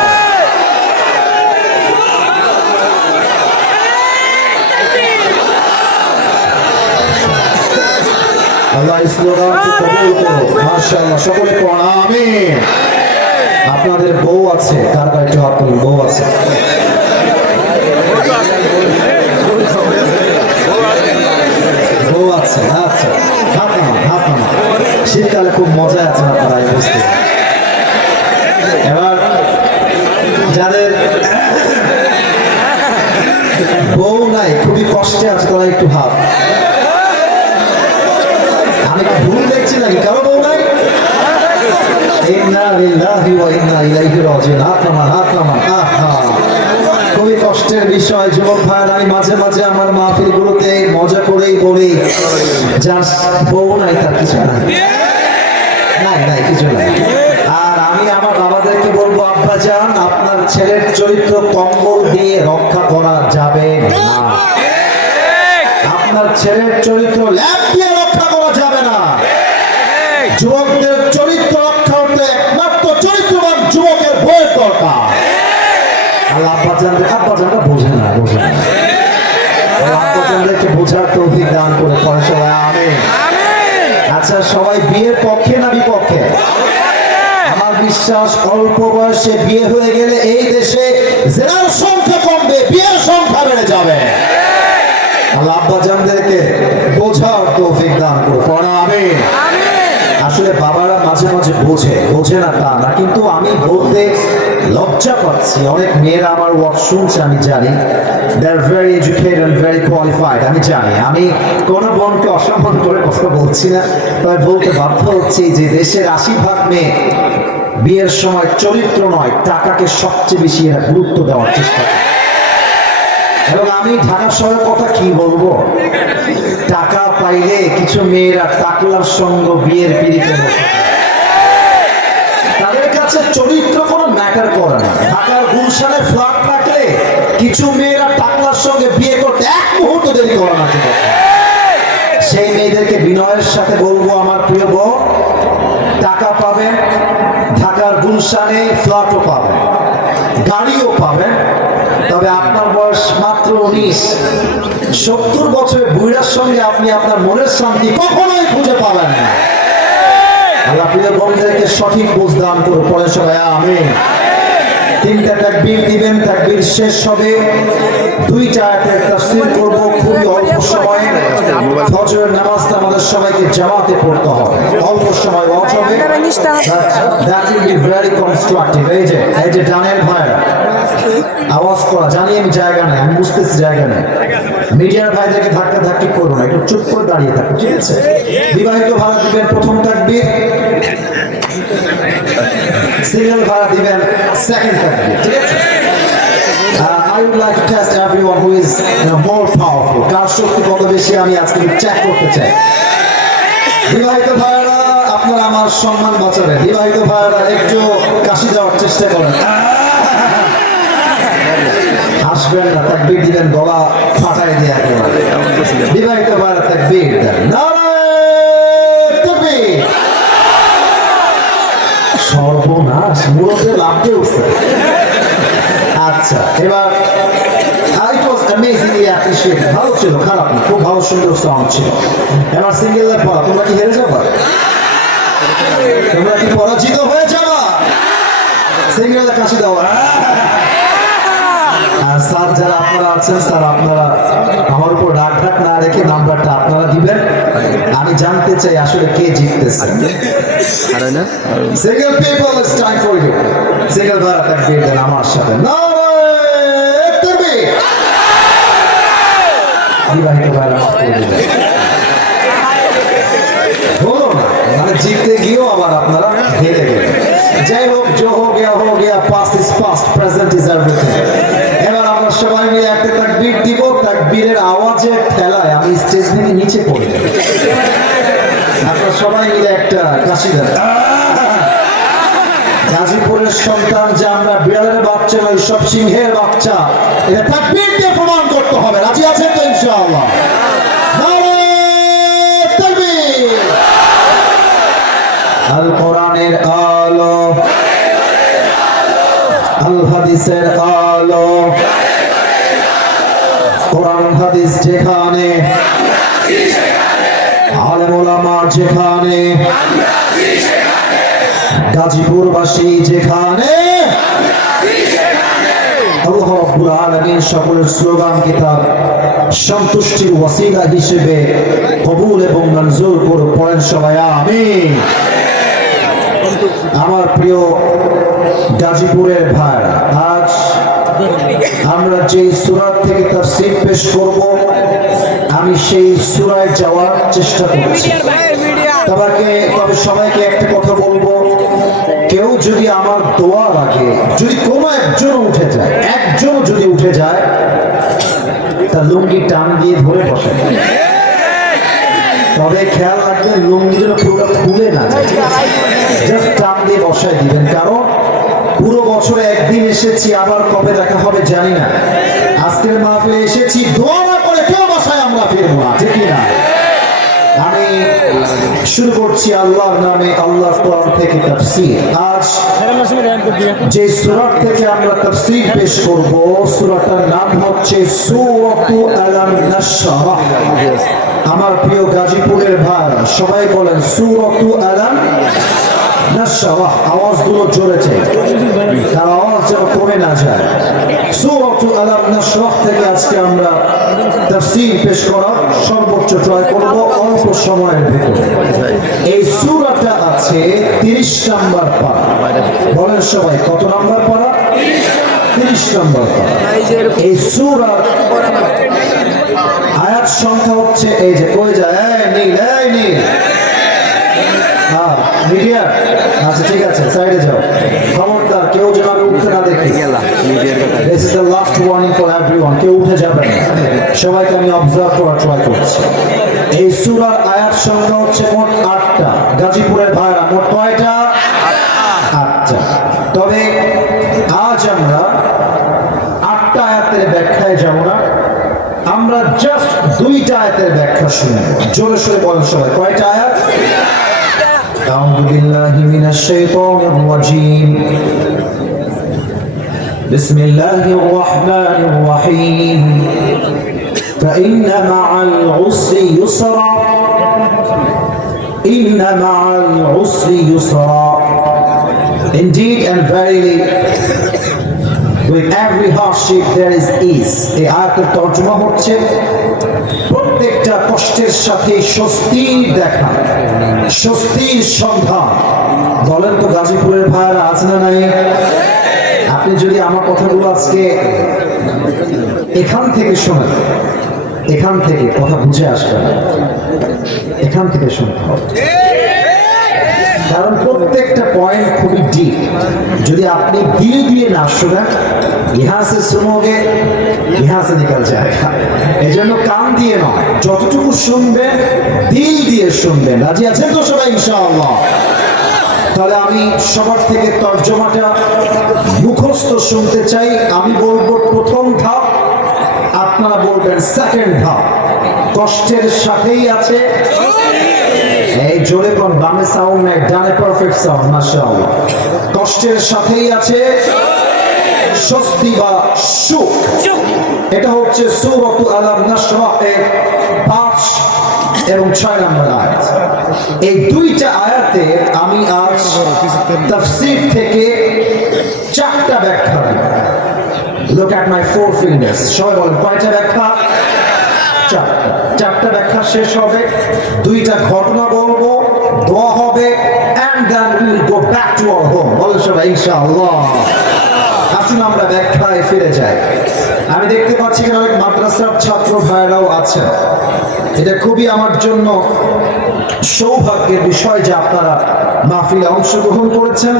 আল্লাহ স্লোগানকে কবুল করুন, মাশাআল্লাহ, সকলে পড়া আমিন। আপনাদের বউ আছে, কার কার একটু হাত তুলুন, বউ আছে? বউ আছে, আচ্ছা, হাত নামান, হাত নামান। শীতকালে খুব মজা আছে আপনারা এই বুঝতে। এবার যাদের বউ নাই, খুবই কষ্টে আছে, তারা একটু হাত। আমি ভুল দেখছি নাকি? কারো বউ নাই? ইন্না লিল্লাহি ওয়া ইন্না ইলাইহি রাজিউন। হাত নামান, হাত নামান। আহা, খুবই কষ্টের বিষয় যুবক ভাইরা। আমি মাঝে মাঝে আমার মাহফিলগুলোতে মজা করেই বলি, যার বউ নাই তার কিছু নাই, নাই নাই কিছু নাই। আর আমি আমার বাবাদেরকে বলবো, আব্বাজান, আপনার ছেলের চরিত্র কম্বল দিয়ে রক্ষা করা যাবে না। আপনার ছেলের চরিত্র ল্যাপ দিয়ে রক্ষা করা যাবে না। যুবকদের চরিত্র রক্ষা করতে একমাত্র চরিত্রবান যুবকের বইয়ের দরকার। আল্লাহ আব্বাজানরা বোঝে না, বোঝে না। আব্বাজানদেরকে বোঝার তৌফিক দান করে পড়ে সবাই আমিন। আচ্ছা, সবাই বিয়ের পক্ষে না বিপক্ষে? আমার বিশ্বাস, অল্প বয়সে বিয়ে হয়ে গেলে এই দেশে জেনার সংখ্যা কমবে, বিয়ের সংখ্যা বেড়ে যাবে। আল্লাহ আব্বাজানদেরকে বোঝার তৌফিক দান করে পড়া আমিন। আসলে বাবারা মাঝে মাঝে বোঝে না তা না, কিন্তু আমি বলতে লজ্জা পাচ্ছি। অনেক মেয়েরা আমার ওয়ার্ক শুনছে, আমি জানি, they are very educated and very qualified, আমি জানি। আমি কোনো বোনকে অসম্মান করে কথা বলছি না, তবে বলতে বাধ্য হচ্ছি যে দেশের 80% মেয়ে বিয়ের সময় চরিত্র নয়, টাকাকে সবচেয়ে বেশি এরা গুরুত্ব দেওয়ার চেষ্টা করে। এবং আমি ঢাকা শহরের কথা কি বলবো, টাকা পাইলে কিছু মেয়েরা টাকলার সঙ্গ বিয়ের পিড়িতে বসে, তাদের কাছে চরিত্র কোনো ম্যাটার করে না। ঢাকার গুলশানে ফ্ল্যাট থাকলে কিছু মেয়েরা টাকলার সঙ্গে বিয়ে করতে এক মুহূর্ত দেরি করে না। সেই মেয়েদেরকে বিনয়ের সাথে বলবো, আমার প্রিয় বোন, টাকা পাবেন, ঢাকার গুলশানে ফ্ল্যাটও পাবেন, গাড়িও পাবেন, তবে আপনার বয়স মাত্র 19। 70 বছরের বুড়ার সঙ্গে আপনি আপনার মনের শান্তি কখনোই খুঁজে পাবেন না। আল্লাহ প্রিয় বন্ধুদেরকে সঠিক বুঝ দান করুন, পড়ে সবাই আমিন। তিনটা তাকবীর দিবেন, তাকবীর শেষ হবে, দুইটা আয়াতের তাফসীর করব খুবই অল্প সময়ে। ফজরের নামাজটা আমাদের সবাইকে জামাতে পড়তে হবে, অল্প সময় ওয়াজ হবে, that will be very constructive। এই যে ডানের ভাইরা আওয়াজ করা, জানি আমি জায়গা নেই, আমি বুঝতেছি জায়গা নেই। মিডিয়ার ভাইদেরকে ধাক্কা ধাক্কি করবো না, একটু চুপ করে দাঁড়িয়ে থাকো, ঠিক আছে? বিবাহিত ভাড়া দিবেন প্রথম তাকবীর, সিঙ্গেল ভাড়া দিবেন সেকেন্ড তাকবীর, ঠিক আছে? I would like to test everyone who is more powerful. কার শক্তি কত বেশি আমি আজকে চেক করতে চাই। বিবাহিত ভাইরা আপনারা আমার সম্মান বাঁচাবেন, বিবাহিত ভাইরা একটু কাশি দেওয়ার চেষ্টা করেন, আসবেন না, তাকবীর দিবেন গলা ফাটাই দিয়ে একেবারে। বিবাহিত ভাইরা তাকবীর দেন, নারায়ে তাকবীর। সর্বনাশ, মুরতে লাফতে উঠছে। আচ্ছা, এবার it was amazingly appreciated, ভালো ছিল, খারাপ না, খুব ভালো সুন্দর সাউন্ড ছিল। এবার সিঙ্গেলের পড়া, তোমরা কি হেরে যাবা? তোমরা কি পরাজিত হয়ে যাবা? সিঙ্গেলের কাছে দেওয়া। আর স্যার যারা আপনারা আছেন, স্যার আপনারা আমার উপর রাগ রাগ না রেখে নাম্বারটা আপনারা দিবেন, আমি জানতে চাই আসলে কে জিততেছে। Single people, it's time for you. Single ভাড়া তাকবীর দেন আমার সাথে, নারায়ে তাকবীর। বিবাহিত ভাইরা মাফ করে দিবেন, হলো না, মানে জিততে গিয়েও আবার আপনারা হেরে গেলেন। যাই হোক, जो हो गया, past is past, present is everything। এবার আমরা সবাই মিলে একটা তাকবীর দিব, তাকবীরের আওয়াজের ঠেলায় আমি স্টেজ থেকে নিচে পড়ে যাব। আপনারা সবাই মিলে একটা কাশি দেন। গাজীপুরের সন্তান যে আমরা, বিড়ালের বাচ্চা নয়, সব সিংহের বাচ্চা, এটা তাকবীর দিয়ে প্রমাণ করতে হবে। রাজি আছেন তো ইনশাআল্লাহ? নারায়ে তাকবীর। আল কোরআনের আলো, আল হাদিসের আলো, কোরআন হাদিস যেখানে, আলেম ওলামা যেখানে, গাজীপুরবাসী যেখানে, আল্লাহ রাব্বুল আলামিন সকলের স্লোগান কিতাব সন্তুষ্টির ওয়াসিলা হিসেবে কবুল এবং মঞ্জুর করে পড়েন সবাই আমিন। আমার প্রিয় গাজীপুরের ভাই, আজ আমরা যে সূরা থেকে তাফসীর পেশ করব, আমি সেই সূরায় যাওয়ার চেষ্টা করছি। তবে সবাইকে একটা কথা বলবো, কেউ যদি আমার দোয়া রাখে, যদি কোনো একজন উঠে যায়, একজন যদি উঠে যায়, তার লুঙ্গি টান দিয়ে ধরে বসে। তবে খেয়াল রাখবেন লুঙ্গি যেন পুরোটা খুলে না যায়, জাস্ট টান দিয়ে বসায় দিবেন, কারণ পুরো বছরে একদিন এসেছি, আবার কবে দেখা হবে জানি না। আজকের মাহফিলে এসেছি, দোয়া না করে কেউ বাসায় আমরা ফিরবো না, ঠিক না? আমি শুরু করছি আল্লাহর নামে, আল্লাহর কোরআন থেকে তাফসীর। আজ যে সূরা থেকে আমরা তাফসীর পেশ করব, সূরাটার নাম হচ্ছে সূরাতু আলাম নাশরাহ। আমার প্রিয় গাজীপুরের ভাই সবাই বলেন সূরাতু আলাম নাশরাহ। আওয়াজগুলো জোরে চাই, তার আওয়াজ যেন কমে না যায়। সূরাতু আলাম নাশরাহ থেকে আজকে আমরা তাফসীর পেশ করার সর্বোচ্চ ট্রাই করব অল্প সময়ের ভিতরে। এই সূরাটা আছে 30 নম্বর পারা। বলেন সবাই, কত নম্বর পারা? 30 নম্বর পারা। এই সূরার আয়াত সংখ্যা হচ্ছে, এই যে কই যায়, এই নীল মিডিয়া, আচ্ছা ঠিক আছে, সাইডে যাও, খবরদার কেউ যেন আমি উঠতে না দেখি। This is the last warning for everyone, কেউ উঠে যাবে না, সবাইকে আমি অবজার্ভ করার ট্রাই করছি। এই সূরার আয়াত সংখ্যা হচ্ছে মোট 8টা। গাজীপুরের ভাইরা মোট কয়টা? 8টা। তবে আজ আমরা 8টা আয়াতের ব্যাখ্যায় যাব না, আমরা জাস্ট 2টা আয়াতের ব্যাখ্যা শুনব। জোরে সোরে বলেন সবাই, কয়টা আয়াত? أعوذ بالله من الشيطان الرجيم بسم الله الرحمن الرحيم فإن مع العسر يسرا Inna ma'al usri yusra. Indeed and verily, with every hardship there is ease. এই আয়াতের তর্জমা হচ্ছে প্রত্যেকটা কষ্টের সাথে স্বস্তির দেখা, স্বস্তির সন্ধান। বলেন তো গাজীপুরের ভাইরা আছে না নাই? আপনি যদি আমার কথাগুলো আজকে এখান থেকে শোনেন, এখান থেকে কথা বুঝে আসবেন, এখান থেকে শুনতে হবে, কারণ প্রত্যেকটা পয়েন্ট খুবই ডিপ। যদি আপনি দিল দিয়ে না শোনেন, ইহা সে শুনোগে ইহা সে নিকাল জায়গা। এই জন্য কান দিয়ে নয়, যতটুকু শুনবেন দিল দিয়ে শুনবেন। রাজি আছেন তো সবাই ইনশাআল্লাহ? তাহলে আমি সবার থেকে তর্জমাটা মুখস্থ শুনতে চাই। আমি বলবো প্রথম ধাপ, আপনারা বলবেন সেকেন্ড ধাপ। কষ্টের সাথেই আছে, এই জোরে কোন বামে সাউন্ড নেই, ডানে পারফেক্ট সাউন্ড, মাশাআল্লাহ। কষ্টের সাথেই আছে স্বস্তি বা সুখ। এটা হচ্ছে সূরাতুল আলাম নাশরাহ এর 5 এবং 6 নম্বর আয়াত। এই দুইটা আয়াতে আমি আজ তাফসীর থেকে 4টা ব্যাখ্যা দেব। Look at my 4 fingers. সবাই বলেন কয়টা ব্যাখ্যা? 4টা ব্যাখ্যা শেষ হবে, 2টা ঘটনা বলবো, দোয়া হবে, and then we will go back to our home. বলেন সবাই ইনশাআল্লাহ। আসুন আমরা ব্যাখ্যায় ফিরে যাই। আমি দেখতে পাচ্ছি অনেক মাদ্রাসার ছাত্র ভাইরাও আছেন। এটা খুবই আমার জন্য সৌভাগ্যের বিষয় যে আপনারা মাহফিলে অংশগ্রহণ করেছেন।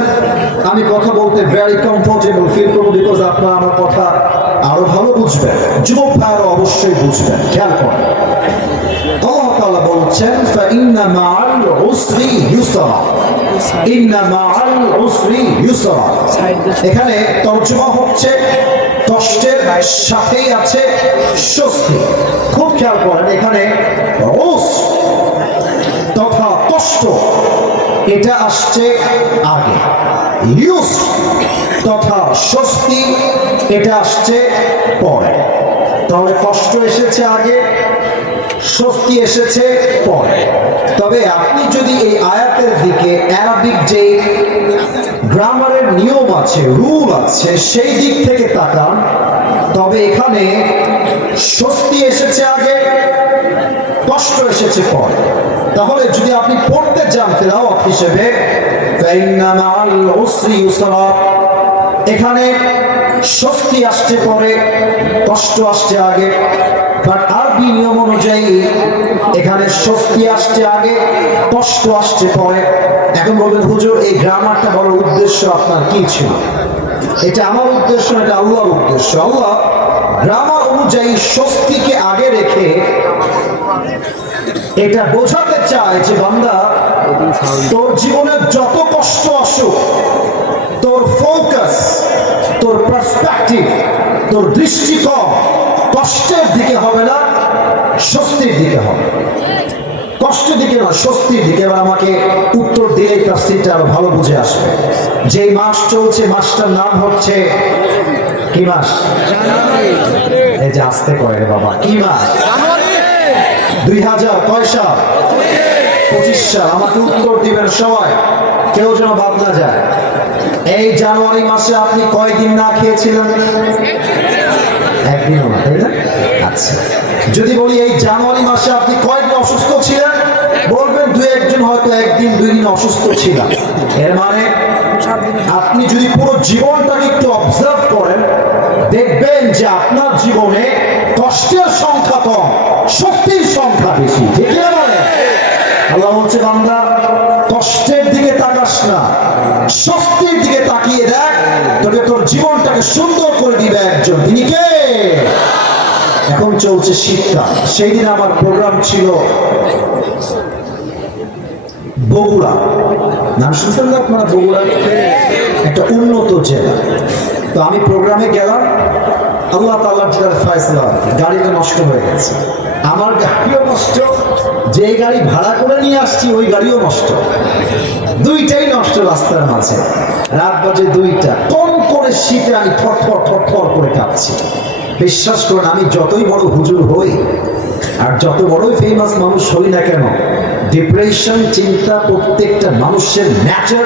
আমি কথা বলতে ভেরি কমফোর্টেবল ফিল করবো, বিকজ আপনারা আমার কথা আরো ভালো বুঝবেন। যুবক ভাইরা অবশ্যই বুঝবেন। খেয়াল করেন, আল্লাহ তাআলা বলছেন ফাইন্না মাআল উসরি ইউসরা, ইন্না মাআল উসরি ইউসরা। এখানে তর্জমা হচ্ছে কষ্টের সাথেই আছে স্বস্তি। খুব খেয়াল করেন, এখানে উস তথা কষ্ট এটা আসছে আগে, ইউস তথা স্বস্তি এটা আসছে পরে। তাহলে কষ্ট এসেছে আগে, স্বস্তি এসেছে পরে। তবে আপনি যদি এই আয়াতের দিকে অ্যারাবিক যে গ্রামারের নিয়ম আছে, রুল আছে, সেই দিক থেকে তাকান, তবে এখানে স্বস্তি এসেছে আগে, কষ্ট এসেছে পরে। তাহলে যদি আপনি পড়তে যান তেলাওয়াত হিসেবে ফাইন্না মাআল উসরি ইউসরা, এখানে স্বস্তি আসছে পরে, কষ্ট আসছে আগে। বাট আরবি নিয়ম অনুযায়ী এখানে স্বস্তি আসছে আগে, কষ্ট আসছে পরে। এখন বলবেন হুজুর এই গ্রামারটা বলার উদ্দেশ্য আপনার কি ছিল? এটা আমার উদ্দেশ্য না, এটা আল্লাহর উদ্দেশ্য। আল্লাহ গ্রামার অনুযায়ী স্বস্তিকে আগে রেখে এটা বোঝাতে চায় যে বান্দা, তোর জীবনে যত কষ্ট আসুক, তোর ফোকাস, তোর পার্সপেক্টিভ, তোর দৃষ্টিকোণ কষ্টের দিকে হবে না, স্বস্তির দিকে হবে। কষ্টের দিকে না, স্বস্তির দিকে। এবার আমাকে উত্তর দিলেই তাফসীরটা আরো ভালো বুঝে আসবে। যে মাস চলছে, মাসটার নাম হচ্ছে কি মাস? এই যে আসতে করে রে বাবা, কি মাস? 2000 কয় সাল? 25 সাল। আমাকে উত্তর দিবেন সবাই, কেউ যেন বাদ না যায়। এই জানুয়ারি মাসে আপনি কয়দিন না খেয়েছিলেন? একদিনও না, তাই না? আচ্ছা, যদি বলি এই জানুয়ারি মাসে আপনি কয়দিন অসুস্থ ছিলেন? বলবেন 2-1 জন হয়তো 1-2 দিন অসুস্থ ছিলাম। এর মানে আপনি যদি পুরো জীবনটাকে একটু অবজার্ভ করেন, দেখবেন যে আপনার জীবনে কষ্টের সংখ্যা কম, শক্তির সংখ্যা বেশি। ঠিক না? বলে আল্লাহ বলছে বান্দা কষ্টের দিকে তাকাস না, শক্তির দিকে তাকিয়ে দেখ, তোকে তোর জীবনটাকে সুন্দর করে দিবে একজন। তিনি কে? এখন চলছে শীতকাল। সেই দিন আমার প্রোগ্রাম ছিল বগুড়া। নাম শুনছেন না আপনারা? বগুড়া একটা উন্নত জেলা। তো আমি প্রোগ্রামে গেলাম, আল্লাহ তাআলার ফয়সালা, গাড়িটা নষ্ট হয়ে গেছে। আমার গাড়িও নষ্ট, যে গাড়ি ভাড়া করে নিয়ে আসছি ওই গাড়িও নষ্ট, দুইটাই নষ্ট রাস্তার মাঝে। রাত বাজে 2টা, কম করে শীতে আমি থরথর করে কাঁপছি। বিশ্বাস করুন, আমি যতই বড় হুজুর হই আর যত বড়ই ফেমাস মানুষ হই না কেন, ডিপ্রেশন, চিন্তা প্রত্যেকটা মানুষের ন্যাচার,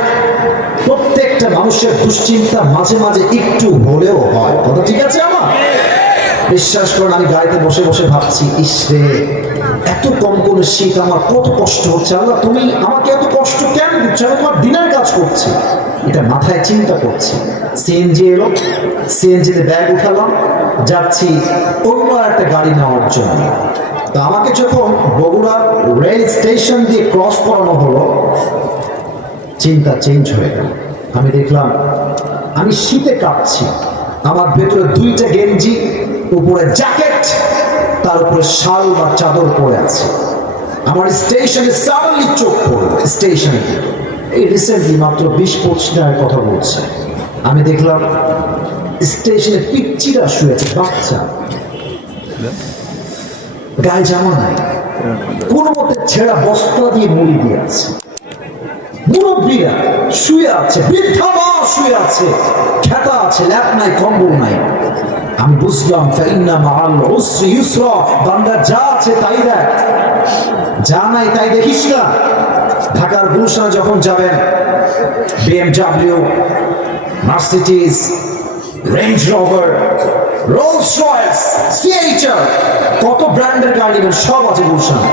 প্রত্যেকটা মানুষের দুশ্চিন্তা মাঝে মাঝে একটু হলেও হয়। কথা ঠিক আছে আমার? বিশ্বাস করুন, আমি গাড়িতে বসে বসে ভাবছি, ইসরে এত কম করে শীত, আমার কত কষ্ট হচ্ছে। আল্লাহ, তুমি আমাকে এত কষ্ট কেন দিচ্ছ? আমি তোমার দিনের কাজ করছি, এটা মাথায় চিন্তা করছি। সিএনজি এলো, সিএনজিতে ব্যাগ উঠালাম, যাচ্ছি অন্য একটা গাড়ি নেওয়ার জন্য। তো আমাকে যখন বগুড়া রেল স্টেশন দিয়ে ক্রস করানো হলো, চিন্তা চেঞ্জ হয়ে গেল। আমি দেখলাম আমি শীতে কাঁপছি, আমার ভেতরে দুইটা গেঞ্জি, উপরে জ্যাকেট, তার উপরে শাল বা চাদর পরে আছে। আমার স্টেশনে সাডেনলি চোখ পড়ল, স্টেশনে এই রিসেন্টলি মাত্র 20-25 টাকার কথা বলছে, আমি দেখলাম স্টেশনে পিচ্চিরা শুয়েছে, বাচ্চা, গায়ে জামা নাই, কোনো মতে ছেঁড়া বস্তা দিয়ে মুড়ি দিয়ে আছে। মুরব্বীরা শুয়ে আছে, বৃদ্ধা মা শুয়ে আছে, খেতা আছে, ল্যাপ নাই, কম্বল নাই। আমি বুঝলাম ফাইন্না মাআল উসরি ইউসরা, বান্দা যা আছে তাই দেখ, যা নাই তাই দেখিস না। ঢাকার গুলশানে যখন যাবেন, BMW, Mercedes, range rover, Rolls Royce, C-HR, কত ব্র্যান্ডের গাড়ি সব আছে গুলশানে।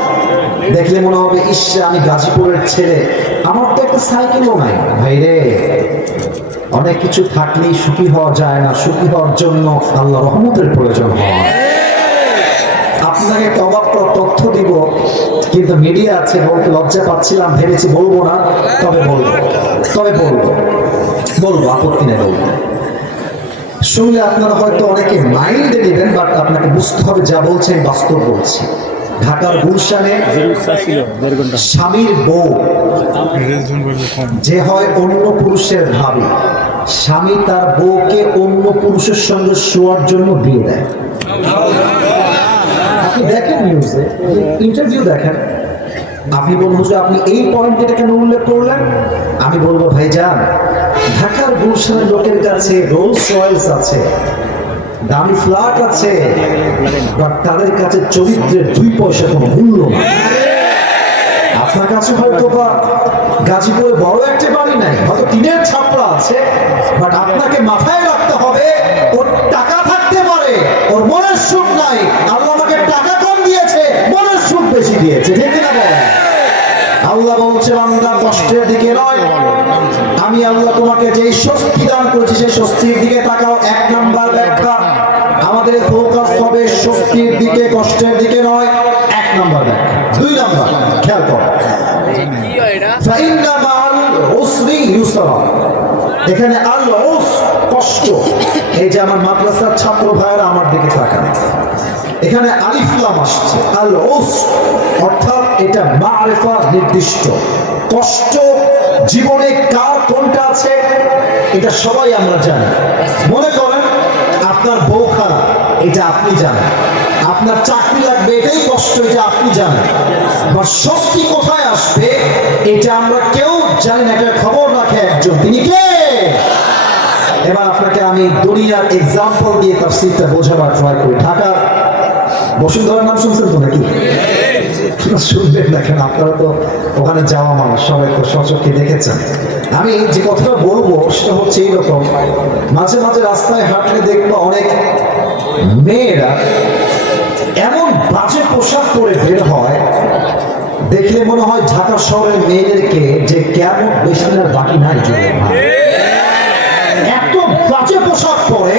দেখলে মনে হবে, ইস, আমি গাজীপুরের ছেলে, আমার তো একটা সাইকেলও নাই। ভাই রে, অনেক কিছু থাকলেই সুখী হওয়া যায় না, সুখী হওয়ার জন্য আল্লাহ রহমতের প্রয়োজন হয়। আপনাকে একটা অবাক তথ্য দিব, কিন্তু মিডিয়া আছে, বলতে লজ্জা পাচ্ছিলাম, ভেবেছি বলবো না, তবে বলবো, আপত্তি নেই, বলবো। শুনলে আপনারা হয়তো অনেকে মাইন্ডে নেবেন, বাট আপনাকে বুঝতে হবে যা বলছেন বাস্তব বলছি। ঢাকার গুলশানে স্বামীর বউ যে হয় অন্য পুরুষের ভাবি, স্বামী তার বউকে অন্য পুরুষের সঙ্গে শোয়ার জন্য বিয়ে দেয়। আপনি দেখেন নিউজে, ইন্টারভিউ দেখেন, আপনি বলবো যে আপনি এই পয়েন্টটা কেন উল্লেখ করলেন? আমি বলবো, ভাইজান, ঢাকার গুলশানের লোকের কাছে রোলস রয়েস আছে, দামি ফ্ল্যাট আছে, বাট তাদের কাছে চরিত্রের 2 পয়সা কোনো মূল্য নেই। আপনার কাছে হয়তো বা গাজীপুরে বড় একটা বাড়ি নাই, হয়তো টিনের ছাপড়া আছে, বাট আপনাকে মাথায় রাখতে হবে, ওর টাকা থাকতে পারে, ওর মনের সুখ নাই। আল্লাহ আমাকে টাকা কম দিয়েছে, মনের সুখ বেশি দিয়েছে, ঠিক না বলেন? আল্লাহ বলছে, বান্দা কষ্টের দিকে নয়, আমি আল্লাহ তোমাকে যে স্বস্তি দান করেছি সেই স্বস্তির দিকে তাকাও। 1 নাম্বার ব্যাখ্যা, আমাদের ফোকাস হবে স্বস্তির দিকে, কষ্টের দিকে নয়। 1 নাম্বার ব্যাখ্যা। 2 নাম্বার, খেয়াল করো, ফাইন্না মাআল উসরি ইউসরা, এখানে আল উস কষ্ট। এই যে আমার মাদ্রাসার ছাত্র ভাইয়েরা আমার দিকে তাকান, এখানে আলিফ লাম আসছে, আল উস অর্থাৎ এটা মারিফা, নির্দিষ্ট কষ্ট। জীবনে কার কোনটা আছে এটা সবাই আমরা জানি। মনে করেন আপনার বউ খারাপ, এটা আপনি জানেন, আপনার চাকরি লাগবে, এটাই কষ্ট, এটা আপনি জানেন। বা স্বস্তি কোথায় আসবে এটা আমরা কেউ জানি না, এটা খবর রাখে একজন, তিনি কে? এবার আপনাকে আমি দুনিয়ার এক্সাম্পল দিয়ে তাফসীরটা বোঝাবার ট্রাই করি। ঢাকার বসুন্ধরার নাম শুনছেন তো নাকি? শুনবেন না কেন, আপনারা তো ওখানে যাওয়া মানুষ, সবাই তো সচক্ষে দেখেছেন। আমি যে কথাটা বলবো সেটা হচ্ছে এইরকম, মাঝে মাঝে রাস্তায় হাঁটলে দেখবো অনেক মেয়েরা এমন বাজে পোশাক পরে বের হয়, দেখলে মনে হয় ঢাকা শহরের মেয়েদেরকে যে কেমন বেশি দিনের বাকি নাই জুড়ে। এত বাজে পোশাক পরে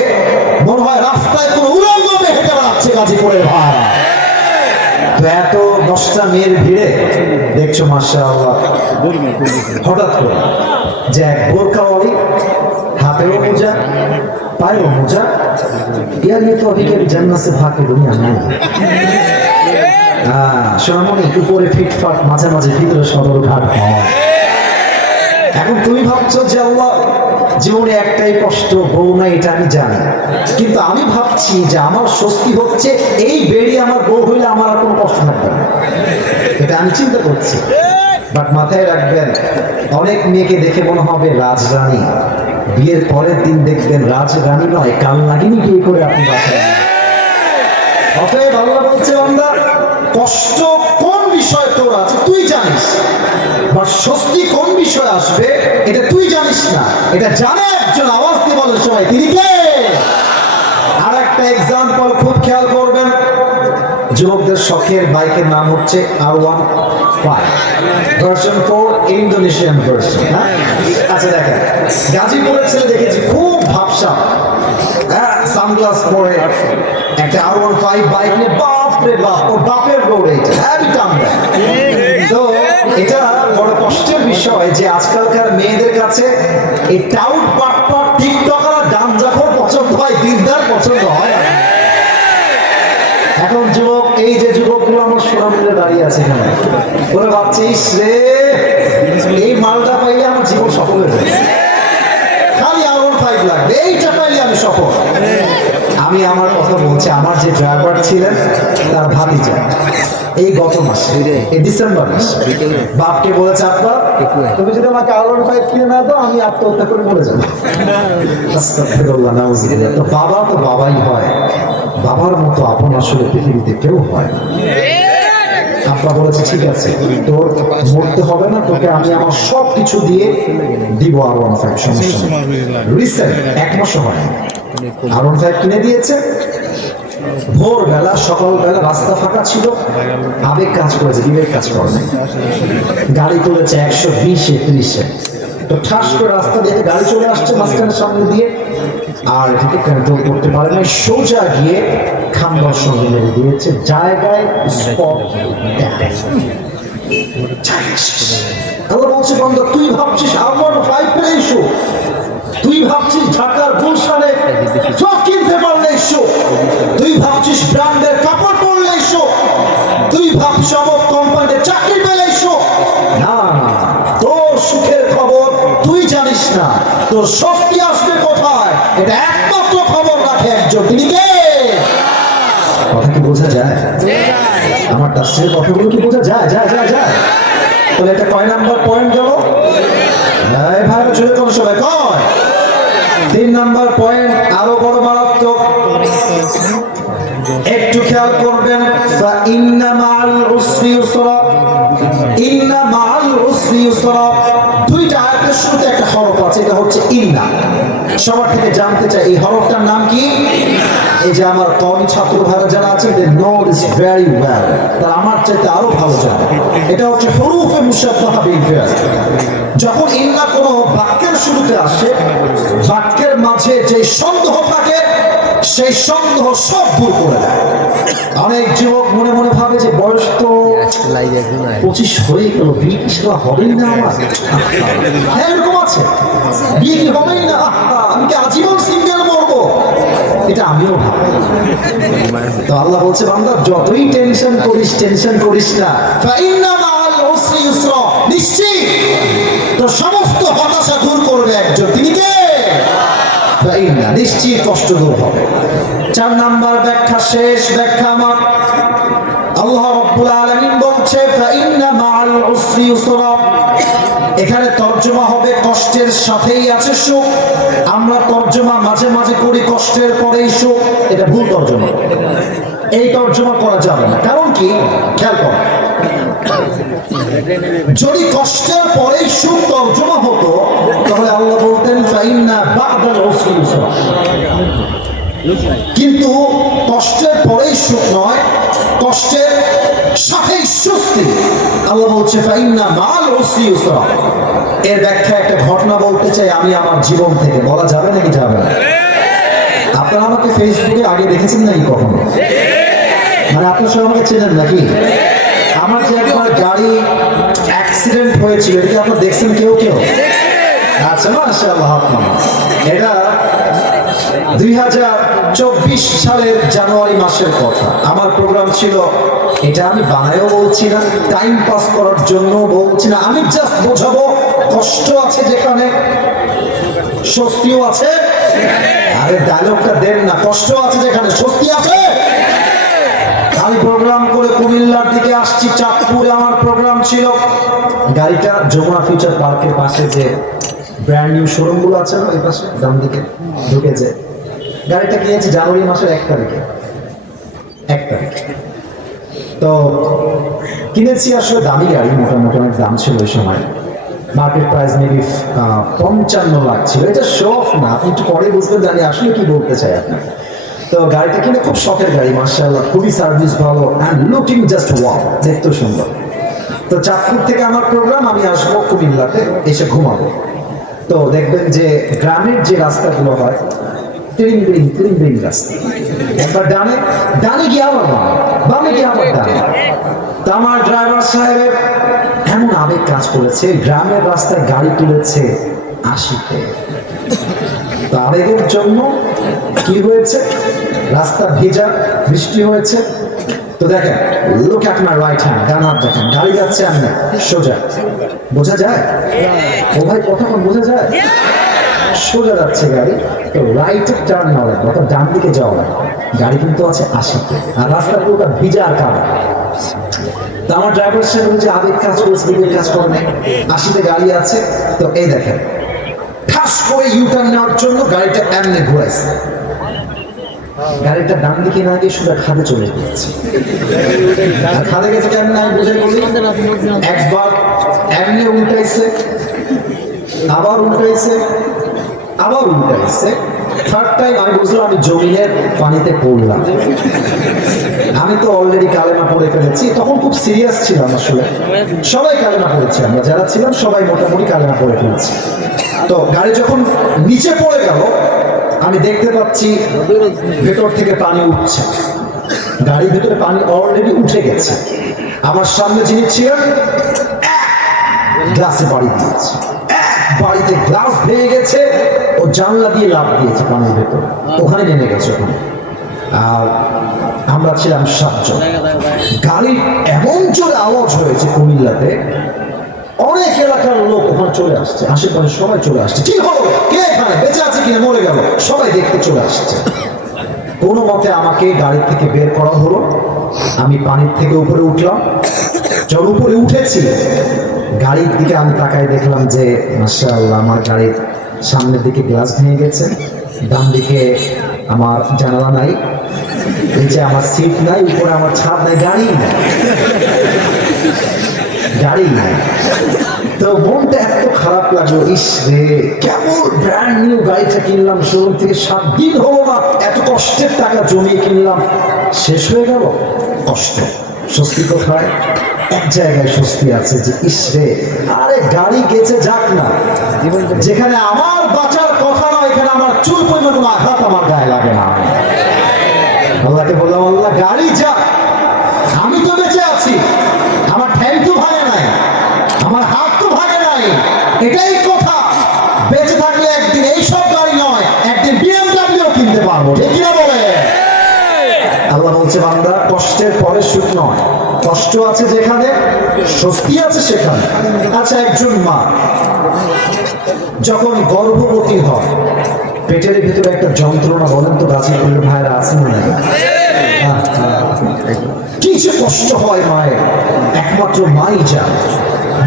মনে হয় রাস্তায় কোনো উলঙ্গমে হেঁটে বেড়াচ্ছে গাজীপুরের ভাই। তো এত 10টা মেয়ের ভিড়ে দেখছো মাশাআল্লাহ, হঠাৎ করে যে এক বোরকাওয়ালি, হাতেও মোজা, পায়েও মোজা, ইয়ার ये तो अभी के जन्नत से भाग के दुनिया में। সোনামণি উপরে ফিটফাট, মাঝে মাঝে ভিতরে সদরঘাট হয়। এখন তুমি ভাবছো যে আল্লাহ জীবনে একটাই কষ্ট, বউ না, এটা আমি জানি, কিন্তু আমি ভাবছি যে আমার স্বস্তি হচ্ছে এই বেড়ি আমার বউ হইলে আমার আর কোনো কষ্ট থাকবে না, এটা আমি চিন্তা করছি। বাট মাথায় রাখবেন, অনেক মেয়েকে দেখে মনে হবে রাজরানী, বিয়ের পরের দিন দেখবেন রাজরানী নয়, কাল নাগিনী বিয়ে করে আপনি বাসায়। অতএব আল্লাহ বলছে, বান্দা কষ্ট কোন বিষয় তোর আছে তুই জানিস, বাট স্বস্তি কোন বিষয় আসবে এটা তুই জানিস না। এটা জানে একজন, আওয়াজ দিয়ে বলে সবাই তিনি কে? আর একটা এক্সাম্পল খুব খেয়াল করবেন, যুবকদের শখের বাইকের নাম হচ্ছে R15 ভার্সন 4 ইন্দোনেশিয়ান ভার্সন। হ্যাঁ, আচ্ছা দেখেন, গাজীপুরের ছেলে দেখেছি খুব ভাবসাব, হ্যাঁ, সানগ্লাস পরে একটা R15 বাইক নিয়ে বাপ রে বাপ, ও বাপের রোড, এটা হ্যাভি টান দেয়। তো এটা বড় কষ্টের বিষয় যে আজকালকার মেয়েদের কাছে এই টাউট পাটপাট টিকটকার গাঞ্জাখোর পছন্দ হয়, দিনদার পছন্দ হয় না। এখন যুবক, এই যে যুবকগুলো আমার সোনা মিলে দাঁড়িয়ে আছে এখানে, ওরা ভাবছিস রে এই মালটা পাইলে আমার জীবন সফল হয়ে যাবে, খালি R15 লাগবে, এইটা পাইলে আমি সফল। আমি আমার কথা বলছি, আমার যে ড্রাইভার ছিলেন তার ভাতিজা এই গত মাসে, এই ডিসেম্বর মাসে বাপকে বলেছে, আব্বা তুমি যদি আমাকে R15 কিনে না দাও আমি আত্মহত্যা করে মরে যাবো। আস্তাগফিরুল্লাহ, নাউযুবিল্লাহ। তো বাবা তো বাবাই হয়, বাবার মতো আপন আসলে পৃথিবীতে কেউ হয় না। আব্বা বলেছে ঠিক আছে, তোর মরতে হবে না, তোকে আমি আমার সব কিছু দিয়ে দিব R15, সমস্যা নেই। রিসেন্ট 1 মাসও হয় R15 কিনে দিয়েছে। ভোরবেলা সকালবেলা রাস্তা ফাঁকা ছিল, আবেগ কাজ করেছে, বিবেক কাজ করে নাই। গাড়ি তুলেছে 120-এ 30-এ, তো ঠাস করে রাস্তা দিয়ে গাড়ি চলে আসছে মাঝখানের সামনে দিয়ে, আর এটাকে কন্ট্রোল করতে পারে না, সোজা গিয়ে খাম্বার সঙ্গে মেরে দিয়েছে, জায়গায় স্পট। আল্লাহ বলছে, বান্দা তুই ভাবছিস R15 পেলে ইস্যু, তুই ভাবছিস ঢাকার গুলশানে সব কিনতে পারলে ইস্যু, তুই ভাবছিস ব্র্যান্ডের কাপড় পরলে ইস্যু, তুই ভাবছিস অমুক কোম্পানিতে চাকরি পেলে ইস্যু। না, তোর সুখের খবর তুই জানিস না, তোর শক্তি আসবে কোথায় এটা একমাত্র খবর রাখে একজন, তিনি কে? কথা কি বোঝা যায়? আমার তাফসীরের কথাগুলো কি বোঝা যায়? যায় যায় যায়। তাহলে এটা কয় নাম্বার পয়েন্ট গেল? এই ভাইরা জুড়ে কোন সবাই কয়? 3 নাম্বার পয়েন্ট আরো বড় মারাত্মক, একটু খেয়াল করবেন। ইন্না মাআল উসরি ইউসরা, ইন্না মাআল উসরি ইউসরা। দুইটা আয়াতের শুরুতে একটা হরফ আছে, এটা হচ্ছে ইন্না। সবার থেকে জানতে চাই এই হরফটার নাম কি? এই যে আমার কওমি ছাত্র ভাইরা যারা আছেন, they know this very well, তারা আমার চাইতে আরো ভালো জানে। এটা হচ্ছে হুরুফে মুশাব্বাহা বিল ফি'ল। যখন ইন্না কোনো বাক্যের শুরুতে আসে, বাক্যের মাঝে যে সন্দেহ থাকে সেই সন্দেহ সব দূর করে দেয়। অনেক যুবক মনে মনে ভাবে যে বয়স তো 25 হয়ে গেল, বিয়ে কি সেটা হবেই না আমার? হ্যাঁ, এরকম আছে, বিয়ে কি হবেই না, আমি কি আজীবন সিঙ্গেল মরবো, এটা আমিও ভাবি। তো আল্লাহ বলছে, বান্দা যতই টেনশন করিস না, ফাইন্না মাআল উসরি ইউসরা, নিশ্চয়ই তো সমস্ত হতাশা দূর করবে একজন, তিনি কে? ফাইন্না, নিশ্চয়ই কষ্ট দূর হবে। 4 নাম্বার ব্যাখ্যা, শেষ ব্যাখ্যা আমার, আল্লাহ রাব্বুল আলামিন বলছে ফাইন্না মাআল উসরি ইউসরা। এখানে তরজমা হবে কষ্টের সাথেই আছে সুখ। আমরা তরজমা মাঝে মাঝে করি কষ্টের পরেই সুখ, এটা ভুল তরজমা, এই তরজমা করা যাবে না। কারণ কি, খেয়াল করো, যদি কষ্টের পরেই সুখ তরজমা হতো তাহলে আল্লাহ বলতেন ফাইন্না বা'দাল উসরি ইউসরা। কিন্তু কষ্টের পরেই সুখ নয়, কষ্টের সাথেই স্বস্তি। আল্লাহ বলছে ফাইন্না মাআল উসরি ইউসরা। এর ব্যাখ্যা একটা ঘটনা বলতে চাই আমি আমার জীবন থেকে, বলা যাবে নাকি যাবে না? আপনারা আমাকে ফেসবুকে আগে দেখেছেন নাকি কখনো? মানে আপনার সবাই আমাকে চেনেন নাকি? আমার যে একবার গাড়ি অ্যাক্সিডেন্ট হয়েছিল, এটা আপনারা দেখছেন কেউ কেউ? আচ্ছা, মাশাআল্লাহ। এটা 2024 সালের জানুয়ারি মাসের কথা। আমার প্রোগ্রাম ছিল, এটা আমি বানায়ও বলছি না, টাইম পাস করার জন্য বলছি না, আমি জাস্ট বোঝাবো কষ্ট আছে যেখানে স্বস্তিও আছে। আরে ডায়লগটা দেন না, কষ্ট আছে যেখানে স্বস্তি আছে। আমি প্রোগ্রাম করে কুমিল্লার দিকে আসছি, চাঁদপুরে আমার প্রোগ্রাম ছিল। গাড়িটা যমুনা ফিউচার পার্কের পাশে যে ব্র্যান্ড নিউ শোরুম গুলো আছে না, ওই পাশে ডান দিকে ঢুকেছে। গাড়িটা কিনেছি জানুয়ারি মাসের 1 তারিখে। তো তো কিনেছি আসলে দামি গাড়ি, মোটামুটি অনেক দাম ছিল ওই সময়, মার্কেট প্রাইস মেবি 55 লাখ ছিল। এটা শো অফ না, আপনি একটু পরে বুঝতে জানি আসলে কি বলতে চাই আপনার। তো গাড়িটা কিনে খুব শখের গাড়ি, মাশাআল্লাহ, খুবই সার্ভিস ভালো অ্যান্ড লুকিং জাস্ট ওয়াও, দেখতে সুন্দর। তো চাঁদপুর থেকে আমার প্রোগ্রাম, আমি আসবো কুমিল্লাতে, এসে ঘুমাবো। তো দেখবেন যে গ্রামের যে রাস্তাগুলো হয় তিরিং বিরিং তিরিং বিরিং রাস্তা, একবার ডানে ডানে গিয়ে আবার বামে, বামে গিয়ে আবার ডানে। তো আমার ড্রাইভার সাহেবের এমন আবেগ কাজ করেছে, গ্রামের রাস্তায় গাড়ি তুলেছে 80-তে। তো আবেগের জন্য কি হয়েছে, রাস্তা ভেজা, বৃষ্টি হয়েছে। তো দেখেন, look at my right hand, ডান হাত দেখেন, গাড়ি যাচ্ছে আমি সোজা, বোঝা যায়? ও ভাই কথা বোঝা যায়? সোজা যাচ্ছে গাড়ি। তো রাইটে টার্ন নেওয়া লাগবে, অর্থাৎ ডান দিকে যাওয়া লাগবে। গাড়ি কিন্তু আছে 80-তে, আর রাস্তা পুরোটা ভিজা আর কাদা। তো আমার ড্রাইভার সাহেব বলছে আবেগ কাজ করেছে, বিবেক কাজ করে নাই, 80-তে গাড়ি আছে। তো এই দেখেন, ঠাস করে ইউটার্ন নেওয়ার জন্য গাড়িটা এমনি ঘুরাইছে, গাড়িটা ডান দিকে না গিয়ে সোজা খাদে চলে গিয়েছে। আর খাদে গেছে কেমন আমি বুঝে বলি, একবার এমনি উল্টাইছে, আবার উল্টাইছে, আবার উল্টাইছে, থার্ড টাইম আমি বুঝলাম আমি জমিনের পানিতে পড়লাম। আমি তো অলরেডি কালেমা পড়ে ফেলেছি, তখন খুব সিরিয়াস ছিলাম আসলে, সবাই কালেমা পড়েছি, আমরা যারা ছিলাম সবাই মোটামুটি কালেমা পড়ে ফেলেছি। তো গাড়ি যখন নিচে পড়ে গেল, আমি দেখতে পাচ্ছি ভেতর থেকে পানি উঠছে, গাড়ির ভেতরে পানি অলরেডি উঠে গেছে। আমার সামনে যিনি ছিলেন গ্লাসে বাড়ি দিয়েছে, বাড়িতে গ্লাস ভেঙে গেছে, ও জানলা দিয়ে লাফ দিয়েছে পানির ভেতর, ওখানে নেমে গেছে ওখানে। আর আমরা ছিলাম 7 জন। গাড়ির এমন জোরে আওয়াজ হয়েছে কুমিল্লাতে, অনেক এলাকার লোক ওখানে চলে আসছে, আশেপাশে সবাই চলে আসছে, কি হলো, কে এখানে, বেঁচে আছে কিনা, মরে গেল, সবাই দেখতে চলে আসছে। কোনো মতে আমাকে গাড়ি থেকে বের করা হলো, আমি পানির থেকে উপরে উঠলাম। যখন উপরে উঠেছি, গাড়ির দিকে আমি তাকাই, দেখলাম যে মাশাআল্লাহ আমার গাড়ির সামনের দিকে গ্লাস ভেঙে গেছে, ডান দিকে আমার জানালা নাই, নিচে আমার সিট নাই, উপরে আমার ছাদ নাই, গাড়ি নাই, গাড়ি নাই। তো মনটা এত খারাপ লাগলো, ইস রে, কেমন ব্র্যান্ড নিউ গাড়িটা কিনলাম, শোরুম থেকে 7 দিন হলো না, এত কষ্টের টাকা জমিয়ে কিনলাম, শেষ হয়ে গেল। কষ্ট, স্বস্তি কোথায়? এক জায়গায় স্বস্তি আছে যে ইস রে, আরে গাড়ি গেছে যাক না, যেখানে আমার বাঁচার কথা নয়, এখানে আমার চুল পরিমাণ কোনো আঘাত আমার গায়ে লাগে না। আল্লাহকে বললাম, আল্লাহ গাড়ি যাক, আমি তো বেঁচে আছি, আমার ঠ্যাং তো ভাঙে নাই, আমার হাত তো ভাঙে নাই, এটাই কথা। বেঁচে থাকলে একদিন এইসব গাড়ি নয়, একদিন BMW কিনতে পারবো, ঠিক কিনা বলে? আল্লাহ বলছে, বান্দা কষ্টের পরে সুখ নয়, কষ্ট আছে যেখানে স্বস্তি আছে সেখানে। আচ্ছা, একজন মা যখন গর্ভবতী হয়, পেটের ভিতরে একটা যন্ত্রণা, বলেন তো গাছের ভাইরা আছে না? কি যে কষ্ট হয় মায়ের, একমাত্র মাই জানে।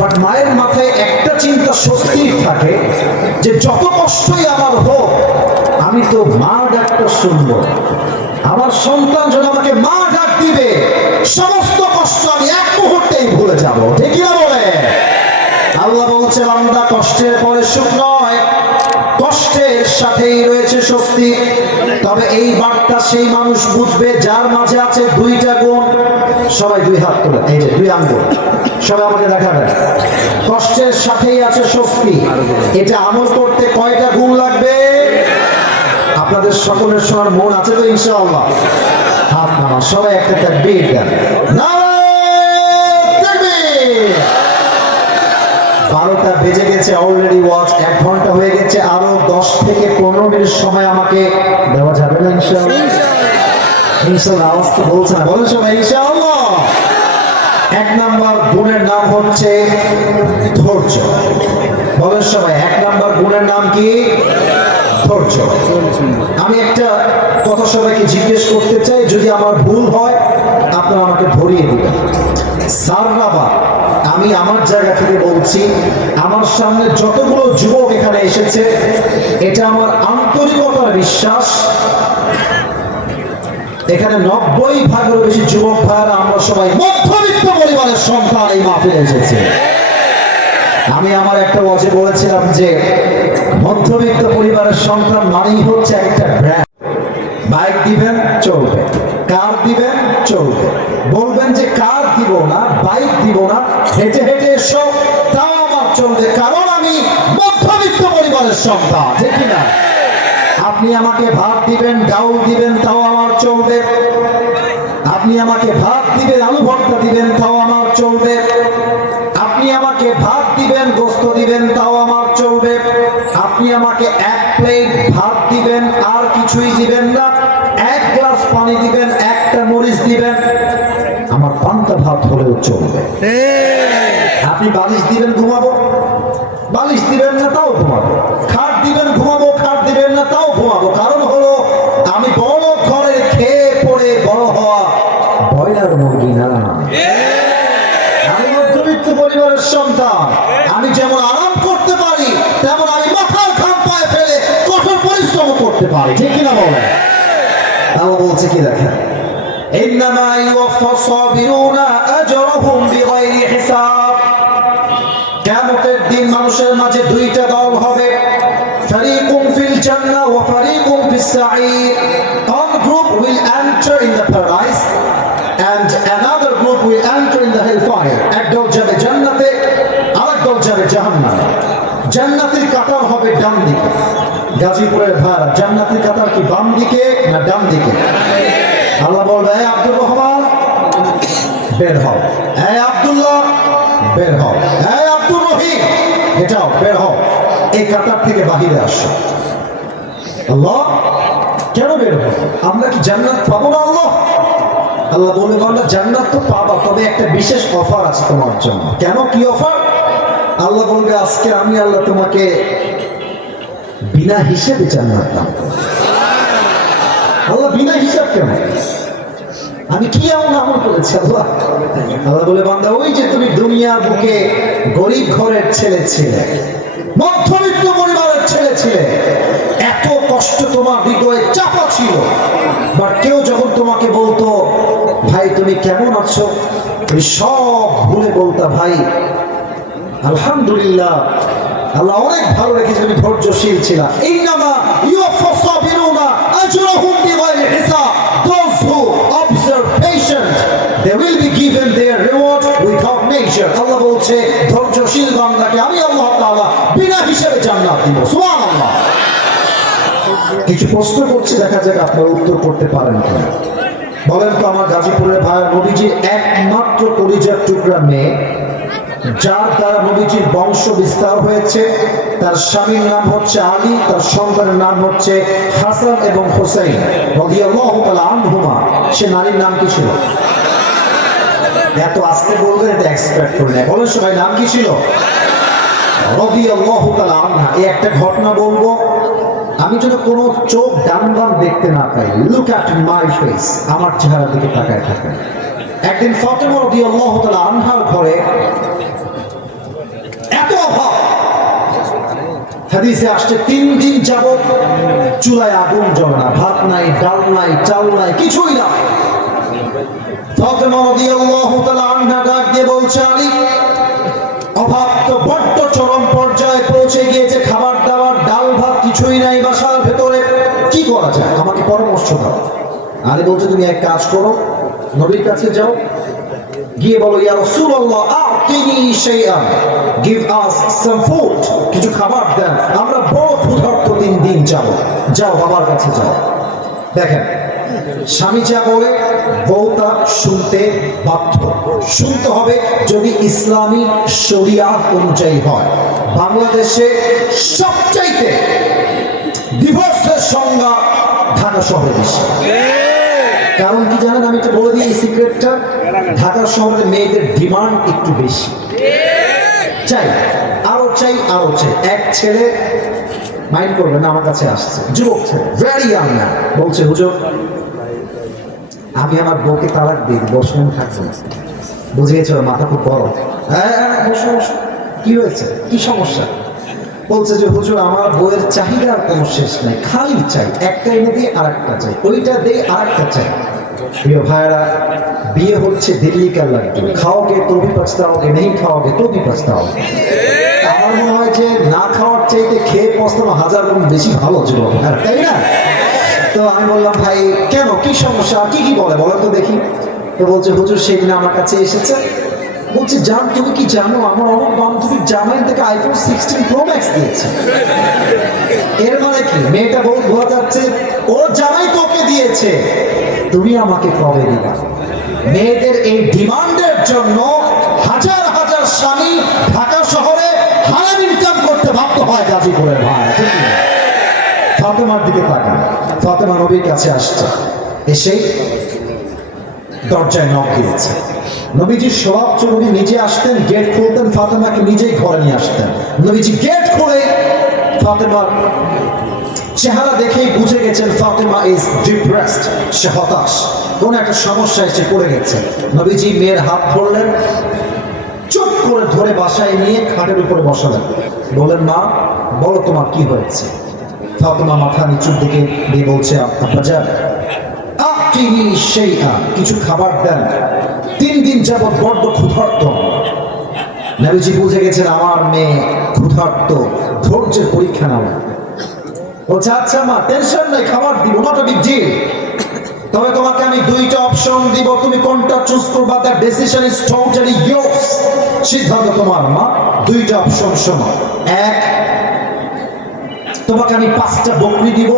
বাট মায়ের মাথায় একটা চিন্তা স্বস্তির থাকে যে যত কষ্টই আমার হোক, আমি তো মা ডাকটা শুনবো, আমার সন্তান যখন আমাকে মা ডাক দিবে, সমস্ত কষ্ট আমি এক মুহূর্তেই ভুলে যাব, ঠিক না বলে? আল্লাহ বলছে, বান্দা কষ্টের পরে সুখ নয়, কষ্টের সাথেই রয়েছে স্বস্তি। তবে এই বার্তা সেই মানুষ বুঝবে যার মাঝে আছে 2টা গুণ। সবাই 2 হাত তোলে, এই যে 2 আঙ্গুল, সবাই আমাকে দেখাবেন। কষ্টের সাথেই আছে স্বস্তি, এটা আমল করতে কয়টা গুণ লাগবে? আপনাদের সকলের শোনার মন আছে তো ইনশাআল্লাহ? হাত নামা, সবাই একটা তাকবীর দেন। নারায়ে তাকবীর। 12টা বেজে গেছে অলরেডি, ওয়াচ 1 ঘন্টা হয়ে গেছে, আরো 10 থেকে 15 মিনিট সময় আমাকে দেওয়া যাবে না ইনশাআল্লাহ? ইনশাআল্লাহ, আওয়াজ তো বলছে না, বলেন সবাই ইনশাআল্লাহ। 1 নাম্বার গুণের নাম হচ্ছে ধৈর্য। বলেন সবাই, 1 নাম্বার গুণের নাম কি? ধৈর্য। আমি একটা কথা সবাইকে জিজ্ঞেস করতে চাই, যদি আমার ভুল হয় আপনারা আমাকে ধরিয়ে দিবেন। সাররাবা, আমি আমার জায়গা থেকে বলছি, আমার সামনে যতগুলো যুবক এখানে এসেছে, এটা আমার আন্তরিকতার বিশ্বাস এখানে 90% বেশি যুবক ভাইরা আমরা সবাই মধ্যবিত্ত পরিবারের সন্তান এই মাহফিলে এসেছে। আমি আমার একটা ওয়াজে বলেছিলাম যে মধ্যবিত্ত পরিবারের সন্তান মানেই হচ্ছে একটা ব্র্যান্ড। বাইক দিবেন চলবে, কার দিবেন চলবে, বলবেন যে কার দিব না, বাইক দিব না, হেঁটে হেঁটে এসো তাও আমার চলবে, কারণ আমি মধ্যবিত্ত পরিবারের সন্তান, ঠিক কিনা? আপনি আমাকে ভাত দিবেন, ডাউল দিবেন, তাও আমার চলবে। আপনি আমাকে ভাত দিবেন, আলু ভর্তা দিবেন, তাও আমার চলবে। আপনি আমাকে ভাত দিবেন, গোস্ত দিবেন, তাও আমার চলবে। আপনি আমাকে এক প্লেট ভাত দিবেন, আর কিছুই দিবেন না, এক গ্লাস পানি দিবেন, একটা মরিচ দিবেন, আমার পান্তা ভাত হলেও চলবে। আপনি বালিশ দিবেন, ঘুমাবো, বালিশ দিবেন না, তাও ঘুমাবো। খাট দিবেন, ঘুমাবো, খাট দিবেন না, তাও ঘুমাবো। কারণ হলো আমি বড় ঘরে খেয়ে পড়ে বড় হওয়া ব্রয়লার মুরগি না। আমি মধ্যবিত্ত পরিবারের সন্তান। আমি যেমন আরাম করতে পারি, তেমন আমি মাথার ঘাম পায়ে ফেলে কঠোর পরিশ্রম করতে পারি, ঠিক কিনা বলেন? আল্লাহ বলছে কি দেখেন, ইন্নামা ইউওয়াফাস সাবিরুনা আজরাহুম বিগাইরি হিসাব। কিয়ামতের দিন মানুষের মাঝে দুইটা দল হবে, ফারিকুম ফিল জান্নাহ ওয়া ফারিকুম ফিস সাঈর। One group will enter in the paradise and another group will enter in the hellfire. এক দল যাবে জান্নাতে, আরেক দল যাবে জাহান্নামে। জান্নাতের কাতার হবে ডান দিকে। গাজীপুরের ভাড়া জান্নাতের কাতার কি বাম দিকে না ডান দিকে? আল্লাহ বলবে, হে আব্দুর রহমান বের হও, হে আব্দুল্লাহ বের হও, হে আব্দুর রহিম এটাও বের হও, এই কাতার থেকে বাহিরে আসো। আল্লাহ কেন বের হও? আমরা কি জান্নাত পাবো না? আল্লাহ আল্লাহ বলবে, বান্দা জান্নাত তো পাবা, তবে একটা বিশেষ অফার আছে তোমার জন্য। কেন, কি অফার? আল্লাহ বলবে, আজকে আমি আল্লাহ তোমাকে বিনা হিসেবে জান্নাত দাও। আল্লাহ বিনা হিসাব কেন? আমি কি এমন আমল করেছি? আল্লাহ আল্লাহ বলে, বান্দা ওই যে তুমি দুনিয়ার বুকে গরিব ঘরের ছেলে ছিলে, মধ্যবিত্ত পরিবারের ছেলে ছিলে, এত কষ্ট তোমার হৃদয়ে চাপা ছিল, বাট কেউ যখন তোমাকে বলতো ভাই তুমি কেমন আছো, তুমি সব ভুলে বলতা ভাই আলহামদুলিল্লাহ, আল্লাহ অনেক ভালো রেখেছে, তুমি ধৈর্যশীল ছিলা। ইন্নামা ইউওয়াফাস সাবিরুনা আজরাহুম বিগাইরি হিসাব। Those who observe patient, they will be given their reward without measure. আল্লাহ বলছে ধৈর্যশীল বান্দাকে আমি আল্লাহ তাআলা বিনা হিসাবে জান্নাত দিব। সুবহানাল্লাহ। কিছু প্রশ্ন করছি, দেখা যাক আপনারা উত্তর করতে পারেন কিনা। বলেন তো আমার গাজীপুরের ভাইয়ের নবীজির একমাত্র কলিজার টুকরা মেয়ে, যার দ্বারা নবীজির বংশ বিস্তার হয়েছে, তার স্বামীর নাম হচ্ছে আলী, তার সন্তানের নাম হচ্ছে হাসান এবং হুসাইন রাদিয়াল্লাহু তাআলা আনহুমা। সে নারীর নাম কি ছিল? এত আস্তে বলবেন, এটা এক্সপেক্ট করে না। বলেন সবাই, নাম কি ছিল? রাদিয়াল্লাহু তাআলা আনহা। এই একটা ঘটনা বলবো, আমি যেন কোনো চোখ ডান বাম দেখতে না পাই, লুক অ্যাট মাই ফেস, আমার চেহারার দিকে তাকায় থাকেন। একদিন ফাতেমা রাদিয়াল্লাহু তাআলা আনহার ঘরে এত অভাব, হাদিসে আসছে 3 দিন যাবত চুলায় আগুন জ্বলে না, ভাত নাই, ডাল নাই, চাল নাই, কিছুই না। ফাতেমা রাদিয়াল্লাহু তাআলা আনহা ডাক দিয়ে বলছে, আলী অভাব তো বড্ড চরম পর্যায়ে পৌঁছে গিয়েছে, খাবার দাবার ডাল ভাত কিছুই নাই বাসার ভেতরে, কি করা যায়, আমাকে পরামর্শ দাও। আলী বলছে, তুমি এক কাজ করো, নবীর কাছে যাও, গিয়ে বলো, ইয়া রাসূলুল্লাহ আ'তিনি শাইআন, গিভ আস সাম ফুড, কিছু খাবার দেন, আমরা বড় ক্ষুধার্ত দিন যাবো। যাও বাবার কাছে যাও। দেখেন স্বামী যা বলে বউটা শুনতে বাধ্য, শুনতে হবে যদি ইসলামী শরিয়াত অনুযায়ী হয়। বাংলাদেশে সবচাইতে ডিভোর্সের সংখ্যা ঢাকা শহরে বেশি। কারণ কি জানেন, আমি তো বলে দিই এই সিক্রেটটা, ঢাকা শহরে মেয়েদের ডিমান্ড একটু বেশি, চাই আরো চাই আরো চাই। এক ছেলে মাইন্ড করবে না, আমার কাছে আসছে, যুবক ছেলে, ভেরি ইয়াং ম্যান, বলছে হুজুর আমি আমার বউকে তালাক দিই, বসুন থাকছেন, বুঝিয়েছ মাথা খুব বড়, হ্যাঁ বসুন বসুন, কি হয়েছে, কি সমস্যা? বলছে যে হুজুর আমার বউয়ের চাহিদার কোনো শেষ নাই, খালি চাই, একটা এনে দিয়ে আর একটা চাই, ওইটা দিয়ে আর একটা চাই। प्रिय भाईरा বিয়ে হচ্ছে দিল্লি का लड्डू खाओगे तो भी पछताओगे नहीं खाओगे तो भी पछताओगे আমার মনে হয় যে না খাওয়ার চাইতে খেয়ে পছন্দ হাজার গুণ বেশি ভালো যুবক তাই না তো আমি বললাম ভাই কেন কি সমস্যা কি কি বলে বলেন তো দেখি তো বলছে হুজুর সেদিন আমার কাছে এসেছে বলছে জান তুমি কি জানো আমার অনেক বান্ধবীর জামাই থেকে আইফোন 16 প্রো ম্যাক্স দিয়েছে এর মানে কি মেয়েটা বহুত বোঝা যাচ্ছে ওর জামাই তোকে দিয়েছে তুমি আমাকে কবে দিবা মেয়েদের এই ডিমান্ডের জন্য হাজার হাজার স্বামী ঢাকা শহরে হারাম ইনকাম করতে বাধ্য হয় গাজীপুরের ভাই ঠিক না ফাতেমার দিকে তাকান ফাতেমা নবীর কাছে আসছে এসে দরজায় নক দিয়েছে নবীজির স্বভাব নবী নিজে আসতেন গেট খুলতেন ফাতেমাকে নিজেই ঘরে নিয়ে আসতেন নবীজি গেট খুলে ফাতেমার চেহারা দেখেই বুঝে গেছেন ফাতেমা ইজ ডিপ্রেসড সে হতাশ কোন একটা সমস্যা এসে পড়ে গেছে নবীজি মেয়ের হাত ধরলেন চুপ করে ধরে বাসায় নিয়ে খাটের উপরে বসালেন বললেন মা বলো তোমার কি হয়েছে ফাতেমা মাথা নিচুর দিকে দিয়ে বলছে আব্বাজান আপনি সেই কিছু খাবার দেন 3 দিন যাবত বড্ড ক্ষুধার্ত নবীজি বুঝে গেছেন আমার মেয়ে ক্ষুধার্ত ধৈর্যের পরীক্ষা নাও বলছে আচ্ছা মা টেনশন নাই খাবার দিব নট আ বিগ ডিল তবে তোমাকে আমি দুইটা অপশন দিব তুমি কোনটা চুজ করবা that decision is totally yours সিদ্ধান্ত তোমার মা দুইটা অপশন শোনো এক তোমাকে আমি 5টা বকরি দিব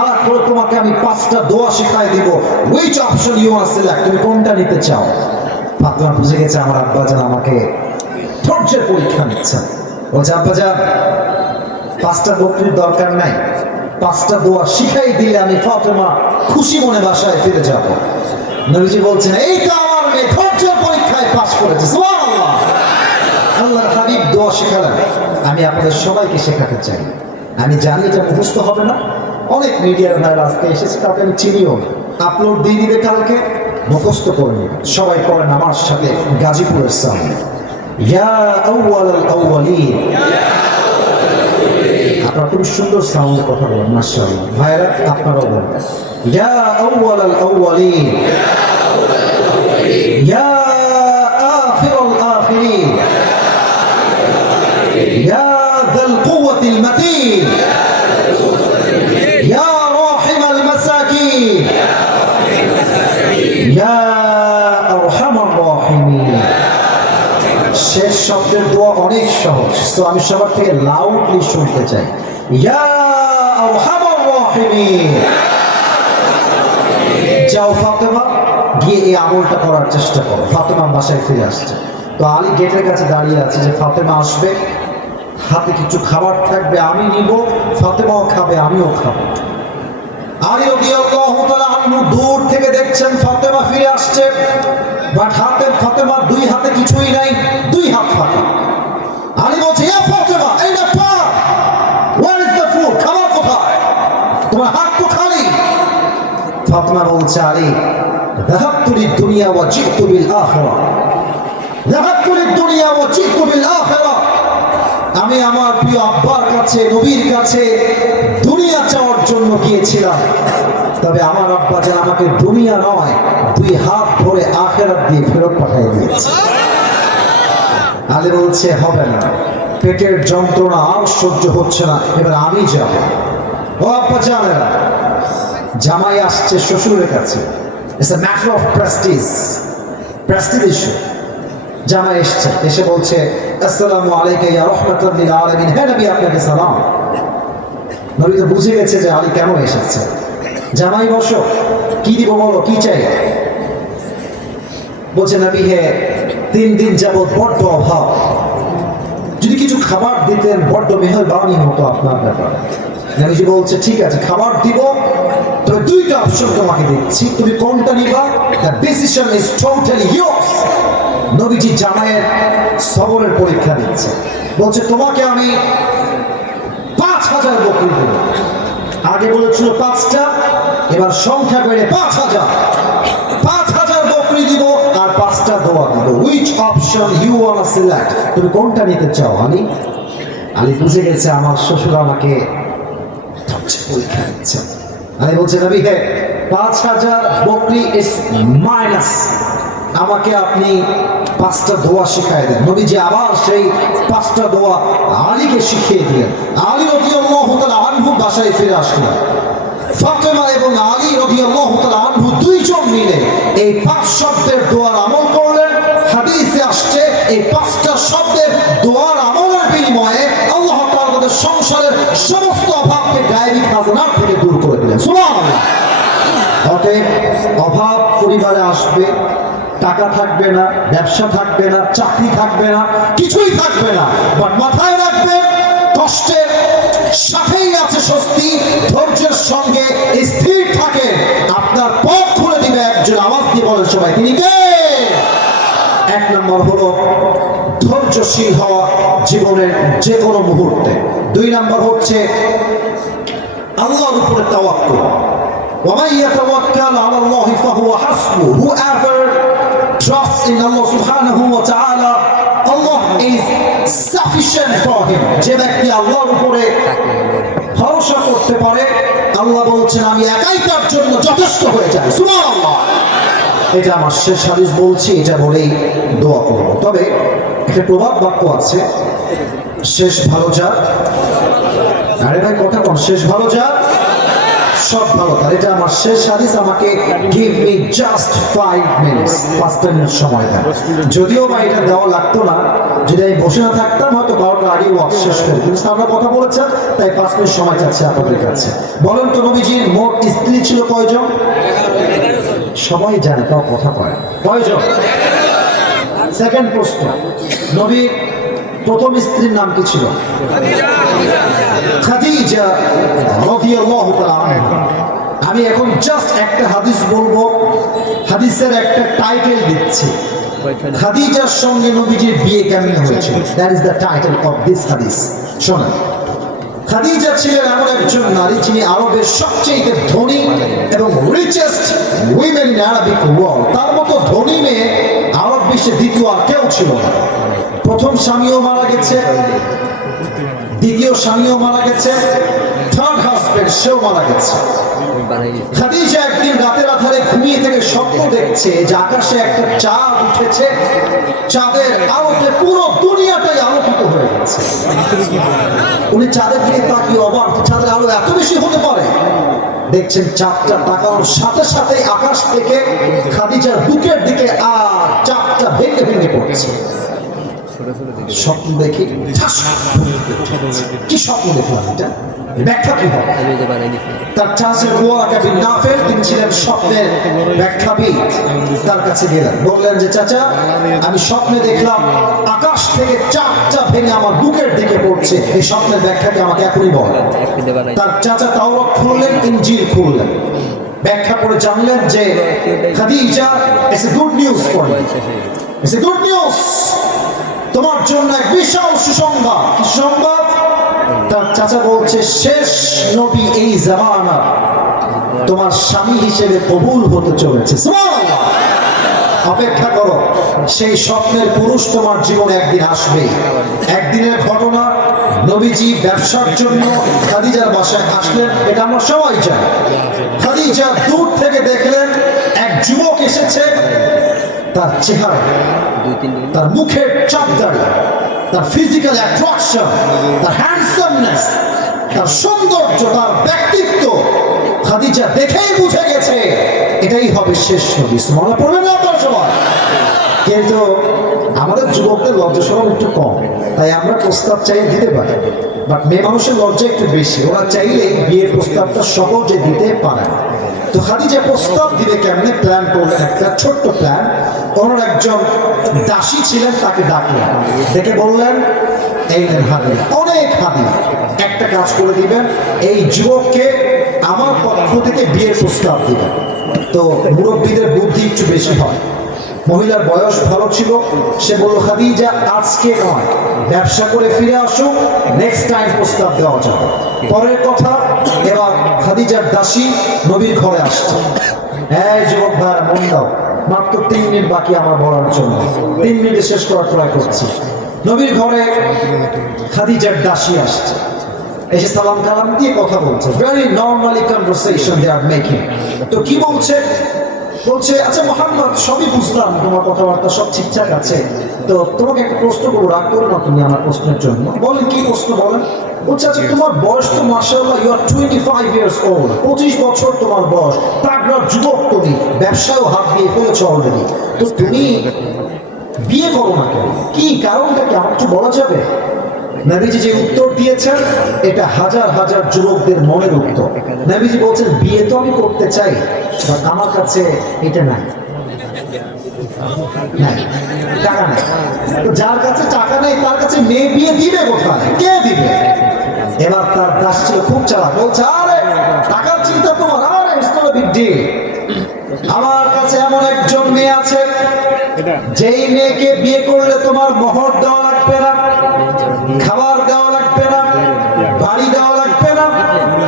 আর করে তোমাকে আমি 5টা দোয়া শেখায় দিব which option you want select তুমি কোনটা নিতে চাও ফাতেমা বুঝে গেছে আমার আব্বাজান আমাকে ধৈর্যের পরীক্ষা নিচ্ছেন বলছে আব্বাজান 5টা বকরির দরকার নাই 5টা দোয়া শিখাই দিলে আমি ফাতেমা খুশি মনে বাসায় ফিরে যাব নবীজি বলছেন এইটা আমার মেয়ে ধৈর্যের পরীক্ষায় পাস করেছে সুবহানাল্লাহ আল্লাহর হাবিব দোয়া শেখালেন আমি আপনাদের সবাইকে শেখাতে চাই আমি জানি এটা মুখস্থ হবে না অনেক মিডিয়ার ভাইরা আজকে এসেছে কাউকে আমি চিনিও না আপলোড দিয়ে দিবে কালকে মুখস্থ করে নিবে সবাই পড়েন আমার সাথে গাজীপুরের সামনে ইয়া আউয়ালাল আউয়ালিন আপনারা খুব সুন্দর সাউন্ডে কথা বলেন মাশাআল্লাহ ভাইরা আপনারাও বলেন ইয়া আউয়ালাল আউয়ালিন ইয়া আখিরাল আখিরিন ইয়া যাল কুওয়াতিল মাতিন ইয়া রাহিমাল মাসাকিন ইয়া আরহামার রাহিমিন শেষ শব্দের দোয়া অনেক সহজ তো আমি সবার থেকে লাউডলি শুনতে চাই ইয়া আরহামার রাহিমিন যাও ফাতেমা গিয়ে এই আমলটা করার চেষ্টা করো ফাতেমা বাসায় ফিরে আসছে তো আলী গেটের কাছে দাঁড়িয়ে আছে যে ফাতেমা আসবে হাতে কিছু খাবার থাকবে আমি নিব ফাতেমাও খাবে আমিও খাবো আলী রাদিয়াল্লাহু তাআলা আনহু দূর থেকে দেখছেন ফাতেমা ফিরে আসছে বাট হাতে ফাতেমার 2 হাতে কিছুই নাই 2 হাত ফাঁকা আলী বলছে ইয়া ফাতেমা এই না পা ওয়্যার ইজ দ্য ফুড খাবার কোথায় তোমার হাত তো খালি ফাতেমা বলছে আলী যাহাবতু লিদ-দুনিয়া ওয়া জিতু বিল আখিরা যাহাবতু লিদ-দুনিয়া ওয়া জিতু বিল আখিরা আমি আমার প্রিয় আব্বার কাছে নবীর কাছে দুনিয়া চাওয়ার জন্য গিয়েছিলাম তবে আমার আব্বা যেন আমাকে দুনিয়া নয় 2 হাত ধরে আখিরাত দিয়ে ফেরত পাঠিয়ে দিয়েছে আলী বলছে হবে না পেটের যন্ত্রণা আর সহ্য হচ্ছে না এবার আমি যাব ও আব্বা জানেরা জামাই আসছে শ্বশুরের কাছে it's a matter of Prestige issue জামাই এসছে এসে বলছে আসসালামু আলাইকা ইয়া রাহমাতাল লিল আলামিন হে নবী আপনাকে সালাম নবী তো বুঝে গেছে যে আলী কেন এসেছে জামাই বসো কি দিব বলো কি চাই বলছে নবী হে 3 দিন যাবত বড্ড অভাব যদি কিছু খাবার দিতেন বড্ড মেহেরবানি হতো আপনার ব্যাপারে নবীজি বলছে ঠিক আছে খাবার দিব তবে 2টা অপশন তোমাকে দিচ্ছি তুমি কোনটা নিবা the decision is totally yours নবীজি জামাইয়ের সবরের পরীক্ষা দিচ্ছে বলছে তোমাকে আমি 5000 বকরি দেব আগে বলেছিল 5টা এবার সংখ্যা বেড়ে 5000 বকরি দিব আর 5টা দোয়া দিব which option you want to select তুমি কোনটা নিতে চাও আলী বুঝে গেছে আমার শ্বশুর আমাকে পরীক্ষা দিচ্ছে আলী বলছে নবী হে 5,000 বকরি ইস মাইনাস। আমাকে আপনি 5টা দোয়া শিখাই দেন। নবীজি আবার সেই 5টা দোয়া আলীকে শিখিয়ে দিলেন। আলী রাদিয়াল্লাহু তাআলা আনহু বাসায় ফিরে আসলেন। ফাতেমা এবং আলী রাদিয়াল্লাহু তাআলা আনহু দুইজন মিলে এই 5 শব্দের দোয়ার আমল করলেন। হাদিসে আসছে এই 5টা শব্দের দোয়ার আমলের বিনিময়ে আল্লাহ তাআলা তাদের সংসারের সমস্ত অভাবকে গায়েবী খাজানার থেকে দূর করে দিলেন। সুবহানাল্লাহ। অতএব অভাব পরিবারে আসবে, টাকা থাকবে না, ব্যবসা থাকবে না, চাকরি থাকবে না, কিছুই থাকবে না, বাট মাথায় রাখবেন কষ্টের সাথেই আছে স্বস্তি। ধৈর্যের সঙ্গে স্থির থাকে, আপনার পথ খুলে দিবে একজন। আওয়াজ দিয়ে বলেন সবাই, তিনি কে? 1 নম্বর হলো ধৈর্যশীল হওয়া জীবনের যে কোনো মুহূর্তে। 2 নম্বর হচ্ছে আল্লাহর উপরে তাওয়াক্কুল। وَمَن يَتَوَكَّلْ عَلَى اللَّهِ فَهُوَ حَسْبُهُ. Whoever trusts in Allah subhanahu wa ta'ala, Allah is sufficient for him. যে ব্যক্তি আল্লাহর উপরে ভরসা করতে পারে, আল্লাহ বলছেন আমি একাই তার জন্য যথেষ্ট হয়ে যাই। সুবহানাল্লাহ। এটা আমার শেষ হাদিস বলছি, এটা বলেই দোয়া করব। তবে একটা প্রবাদ বাক্য আছে, শেষ ভালো যা। আরে ভাই কথা কোন? শেষ ভালো যা সব ভালো তার। এটা আমার শেষ হাদিস। আমাকে গিভ মি জাস্ট 5 মিনিটস, 5টা মিনিট সময় দেন। যদিও বা এটা দেওয়া লাগতো না, যদি আমি বসে না থাকতাম হয়তো 12টার আগে ওয়াজ শেষ করে। কিন্তু আমরা কথা বলেছেন তাই 5 মিনিট সময় চাচ্ছি আপনাদের কাছে। বলেন তো নবীজির মোট স্ত্রী ছিল কয়জন? সবাই জানে, তাও কথা কয় কয়জন? সেকেন্ড প্রশ্ন, নবীর প্রথম স্ত্রীর নাম কি ছিল? খাদিজা রাদিয়াল্লাহু তাআলা আনহা। আমি এখন জাস্ট একটা হাদিস বলবো, হাদিসের একটা টাইটেল দিচ্ছি, খাদিজার সঙ্গে নবীজির বিয়ে কেমন হয়েছিল। That is the title of this হাদিস। শোনেন, খাদিজা ছিলেন এমন একজন নারী যিনি আরবের সবচেয়ে ধনী এবং richest women in Arabic world. তার মতো ধনী মেয়ে আরব বিশ্বে দ্বিতীয় আর কেউ ছিল না। প্রথম স্বামীও মারা গেছে, দ্বিতীয় স্বামীও মারা গেছে, থার্ড হাজবেন্ড সেও মারা গেছে। খাদিজা একদিন রাতের আধারে ঘুমিয়ে থেকে স্বপ্ন দেখছে যে আকাশে একটা চাঁদ উঠেছে, চাঁদের আলোতে পুরো দুনিয়াটাই আলোকিত হয়ে গেছে। উনি চাঁদের দিকে তাকিয়ে অবাক, চাঁদের আলো এত বেশি হতে পারে। দেখছেন চাঁদটা তাকানোর সাথে সাথে আকাশ থেকে খাদিজার বুকের দিকে আর চাঁদটা ভেঙে ভেঙে পড়ছে। স্বপ্ন দেখি কি স্বপ্ন দেখলাম, এটা ব্যাখ্যা কি হবে? তার চাষের নাফেল, তিনি ছিলেন স্বপ্নের ব্যাখ্যাবিদ। তার কাছে গেলেন, বললেন যে চাচা আমি স্বপ্নে দেখলাম আকাশ থেকে চাঁদটা ভেঙে আমার বুকের দিকে পড়ছে, এই স্বপ্নের ব্যাখ্যাকে আমাকে এখনই বল। তার চাচা তাওরাত খুললেন, ইনজিল খুললেন, ব্যাখ্যা করে জানলেন যে Khadija, it's a good news for you, it's a good news, তোমার জন্য এক বিশাল সুসংবাদ। কি সংবাদ? তার চাচা বলছে শেষ নবী এই জামানার তোমার স্বামী হিসেবে কবুল হতে চলেছে। সুবহানাল্লাহ। অপেক্ষা করো, সেই স্বপ্নের পুরুষ তোমার জীবনে একদিন আসবে। একদিনের ঘটনা, নবীজি ব্যবসার জন্য খাদিজার বাসায় আসলেন, এটা আমরা সবাই জানি। খাদিজা দূর থেকে দেখলেন এক যুবক এসেছে। তার চেহারা, তার মুখের চাপদাড়ি, তার ফিজিক্যাল অ্যাট্রাকশন, তার হ্যান্ডসামনেস, তার সৌন্দর্য, তার ব্যক্তিত্ব, খাদিজা দেখেই বুঝে গেছে এটাই হবে শেষ নবী। সুবহানাল্লাহ পড়বেন না আপনারা সবাই? কিন্তু আমাদের যুবকদের লজ্জা শরম একটু কম, তাই আমরা প্রস্তাব চাইলে দিতে পারি, বাট মেয়ে মানুষের লজ্জা একটু বেশি। ওরা চাইলে বিয়ের প্রস্তাবটা সহজে দিতে পারে না। তো খাদিজা প্রস্তাব দিবে কেমনে প্ল্যান করলেন, একটা ছোট্ট প্ল্যান। ওনার একজন দাসী ছিলেন, তাকে ডাকলেন, ডেকে বললেন এই নেন হাদিয়া, অনেক হাদিয়া, একটা কাজ করে দিবেন, এই যুবককে আমার পক্ষ থেকে বিয়ের প্রস্তাব দিবেন। তো মুরব্বীদের বুদ্ধি একটু বেশি হয়। মহিলার বয়স ভালো ছিল, সে বলল খাদিজা আজকে নয়, ব্যবসা করে ফিরে আসুক, নেক্সট টাইম প্রস্তাব দেওয়া যাবে। পরের কথা, এবার খাদিজার দাসী নবীর ঘরে আসছে। হ্যাঁ যুবক ভাই মন দাও, মাত্র 3 মিনিট বাকি আমার বলার জন্য, 3 মিনিটে শেষ করার ট্রাই করছি। নবীর ঘরে খাদিজার দাসী আসছে। এসে সালাম কালাম দিয়ে কথা বলছে, very normally conversation they are making. তো কি বলছে? বলছে আচ্ছা মোহাম্মদ, সবই বুঝলাম, তোমার কথাবার্তা সব ঠিকঠাক আছে, তো তোমাকে একটা প্রশ্ন করবো, রাগ করো না তুমি আমার প্রশ্নের জন্য। বলেন কি প্রশ্ন বলেন? বলছে আচ্ছা তোমার বয়স তো মাশাআল্লাহ, ইউ আর 25 ইয়ার্স ওল্ড, 25 বছর তোমার বয়স, তাগড়া যুবক তুমি, ব্যবসায়ও হাত দিয়ে ফেলেছো অলরেডি, তো তুমি বিয়ে করো না কেন? কি কারণটা কি আমার একটু বলা যাবে? নবীজি যে উত্তর দিয়েছেন এটা হাজার হাজার যুবকদের মনের উত্তর। নবীজি বলছেন বিয়ে তো আমি করতে চাই, বাট আমার কাছে এটা নাই, টাকা নাই। তো যার কাছে টাকা নেই তার কাছে মেয়ে বিয়ে দিবে কোথায়? কে দিবে? এবার তার দাস ছিল খুব চালাক, বলছে আরে টাকার চিন্তা তোমার, আরে it's not a big deal, আমার কাছে এমন একজন মেয়ে আছে যেই মেয়েকে বিয়ে করলে তোমার মোহর দেওয়া লাগবে না, খাবার দেওয়া লাগবে না, বাড়ি দেওয়া লাগবে না,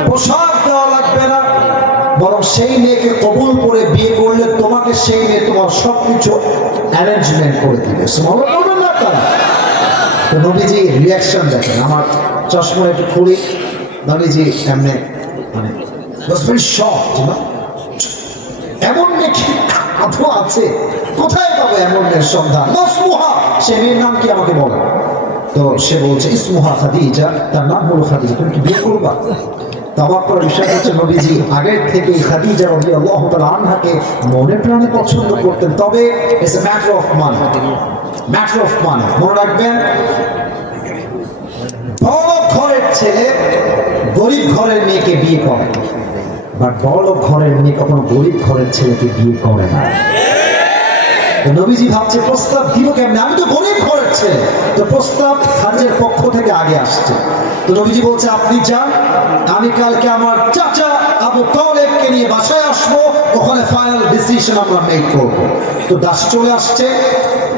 পোশাক দেওয়া লাগবে না, বরং সেই মেয়েকে কবুল করে বিয়ে করলে তোমাকে সেই মেয়ে তোমার সবকিছু অ্যারেঞ্জমেন্ট করে দিবে। তো নবীজি রিয়াকশন দেখেন, আমার চশমা একটু খুলি, নবীজি এমনি মানে এমন মেয়ে কি আদৌ আছে? কোথায় পাবো এমন মেয়ের সন্ধান? সে মেয়ের নাম কি আমাকে বলো? তো সে বলছে ইসমুহা খাদিজা, তার নাম হলো খাদিজা, তুমি কি বিয়ে করবা? অবাক করার বিষয় হচ্ছে নবীজি আগের থেকে খাদিজা রাদিয়াল্লাহু তাআলা আনহাকে মনে প্রাণে পছন্দ করতেন, তবে it's a matter of money, matter of money. মনে রাখবেন, বড় ঘরের ছেলে গরিব ঘরের মেয়েকে বিয়ে করে, বাট বড় ঘরের মেয়ে কখনো গরিব ঘরের ছেলেকে বিয়ে করে না। নবীজি ভাবছে প্রস্তাব দিব কেমনে, আমি তো গরিব ঘরের ছেলে, তো প্রস্তাব খাদিজার পক্ষ থেকে আগে আসছে। তো নবীজি বলছে আপনি যান, আমি কালকে আমার চাচা আবু তালেবকে নিয়ে বাসায় আসবো, ওখানে ফাইনাল ডিসিশন আমরা মেক করব। তো দাস চলে আসছে,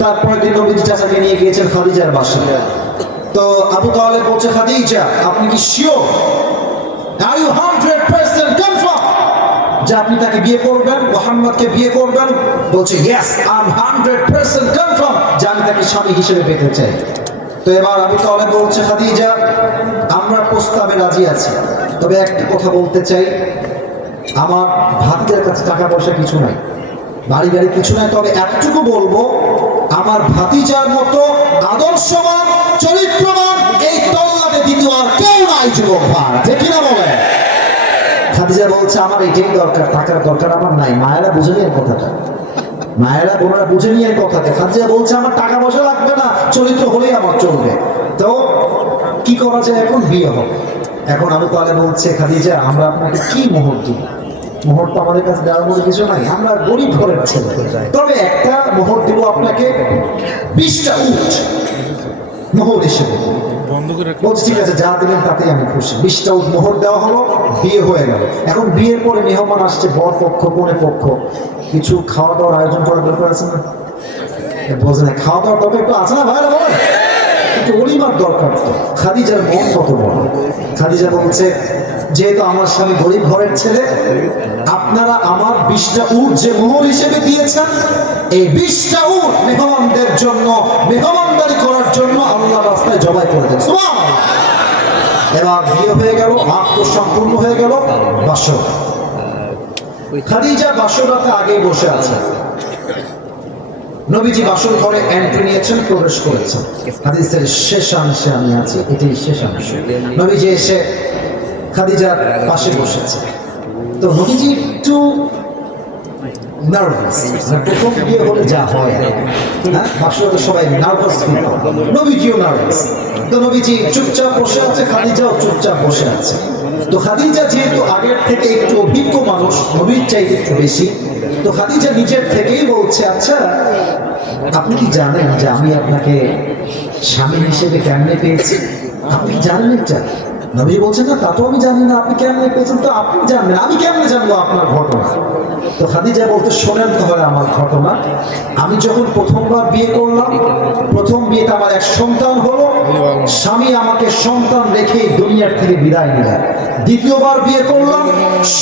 তারপরে দিন নবীজি চাচাকে নিয়ে গিয়েছেন খাদিজার বাসায়। তো আবু তালেব বলছে খাদিজা আপনি কি শিওর, আর ইউ 100% কনফার্ম যে আপনি তাকে বিয়ে করবেন, মুহাম্মদকে বিয়ে করবেন? বলছে ইয়েস, আই এম 100% কনফার্ম যে আমি তাকে স্বামী হিসেবে পেতে চাই। তো এবার আবু তালেব বলছে খাদিজা আমরা প্রস্তাবে রাজি আছি, তবে একটা কথা বলতে চাই, আমার ভাতিজার কাছে টাকা পয়সা কিছু নাই, বাড়ি গাড়ি কিছু নাই, তবে এতটুকু বলবো আমার ভাতিজার মতো আদর্শবান চরিত্রবান এই তল্লাটে দ্বিতীয় আর কেউ নাই যুবক ভাই, ঠিক কিনা বলে? খাদিজা বলছে আমার এটাই দরকার, টাকার দরকার আমার নাই। মায়েরা বুঝে নিয়ে কথাটা, মায়েরা বোনেরা বুঝে নিয়ে কথাটা। খাদিজা বলছে আমার টাকা পয়সা লাগবে না, চরিত্র হলেই আমার চলবে। তো কি করা যায়? এখন বিয়ে হবে। এখন আবু তালেব বলছে খাদিজা আমরা আপনাকে কি মোহর দিব? মোহর তো আমাদের কাছে দেওয়ার মতো কিছু নাই, আমরা গরিব ঘরের ছেলে, তবে একটা মোহর দিব আপনাকে, 20টা উট মোহর হিসেবে। বলছে ঠিক আছে, যা দিলেন তাতেই আমি খুশি। 20টা উট মোহর দেওয়া হলো, বিয়ে হয়ে গেল। এখন বিয়ের পরে মেহমান আসছে, বর পক্ষ কনে পক্ষ, কিছু খাওয়া দাওয়ার আয়োজন করার দরকার আছে না? বলছে না, খাওয়া দাওয়ার দরকার একটু আছে না ভাইরা, বলেন একটু অলিমার দরকার। তো খাদিজার মন কত বড়। খাদিজা বলছে যেহেতু আমার স্বামী গরিব ঘরের ছেলে, আপনারা আমার 20টা উট যে মোহর হিসেবে দিয়েছেন, এই 20টা উট মেহমানদের জন্য, মেহমানদারি করার জন্য আল্লাহ রাস্তায় জবাই করে দেন। এবার বিয়ে হয়ে গেল, আত্ম সম্পূর্ণ হয়ে গেল। বাসর, খাদিজা বাসর রাতে আগেই বসে আছে। নবীজি বাসর ঘরে এন্ট্রি নিয়েছেন, প্রবেশ করেছেন। হাদিসের শেষ অংশে আমি আছি, এটাই শেষ অংশ। নবীজি এসে খাদিজার পাশে বসেছে। তো নবীজি একটু নার্ভাস, প্রথম বিয়ে হলে যা হয়, হ্যাঁ বাসরে সবাই নার্ভাস ফিল করে, নবীজিও নার্ভাস। তো নবীজি চুপচাপ বসে আছে, খাদিজাও চুপচাপ বসে আছে। তো খাদিজা যেহেতু আগের থেকে একটু অভিজ্ঞ মানুষ, নবীর চাইতে একটু বেশি, তো খাদিজা নিজের থেকেই বলছে আচ্ছা আপনি কি জানেন যে আমি আপনাকে স্বামী হিসেবে কেমনে পেয়েছি? আপনি জানেন এটা? নবী বলছেন না তা তো আমি জানি না, আপনি কেমনে পেয়েছেন? তো আপনি জানবেন, আমি কেমনে জানবো আপনার ঘটনা? তো খাদিজা বলতে শোনেন তাহলে আমার ঘটনা। আমি যখন প্রথমবার বিয়ে করলাম, প্রথম বিয়েতে আমার এক সন্তান হলো, স্বামী আমাকে সন্তান রেখে দুনিয়ার থেকে বিদায় নিলেন। দ্বিতীয়বার বিয়ে করলাম,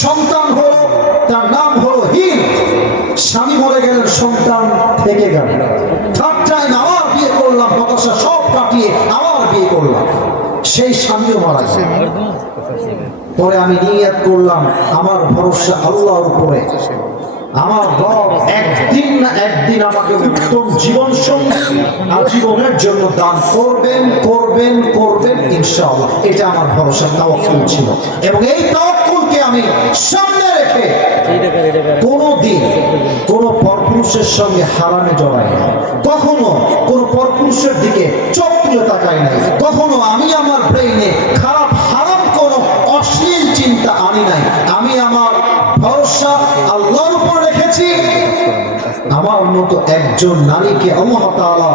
সন্তান হলো, তার নাম হলো হিন্দ, স্বামী মরে গেলেন, সন্তান থেকে গেল। থার্ড টাইম আবার বিয়ে করলাম, হতাশা সব কাটিয়ে আবার বিয়ে করলাম। সেই স্বামীও মারা গেল। পরে আমি নিয়ত করলাম আমার ভরসা আল্লাহর উপরে, আমার রব একদিন না একদিন আমাকে উত্তম জীবন সঙ্গী আজীবনের জন্য দান করবেন করবেন করবেন ইনশাআল্লাহ। এটা আমার ভরসা, তাওয়াক্কুল ছিল। এবং এই তাওয়াক্কুলকে আমি সামনে রেখে কোনোদিন কোনো পরপুরুষের সঙ্গে হারামে জড়াই না, কখনো কোনো পরপুরুষের দিকে চোখ তুলে তাকাই নাই, কখনো আমি আমার ব্রেইনে খারাপ হারাম কোনো অশ্লীল চিন্তা আনি নাই। আমি আমার ভরসা আল্লাহর উপর রেখেছি। আমার মতো একজন নারীকে আল্লাহ তাআলা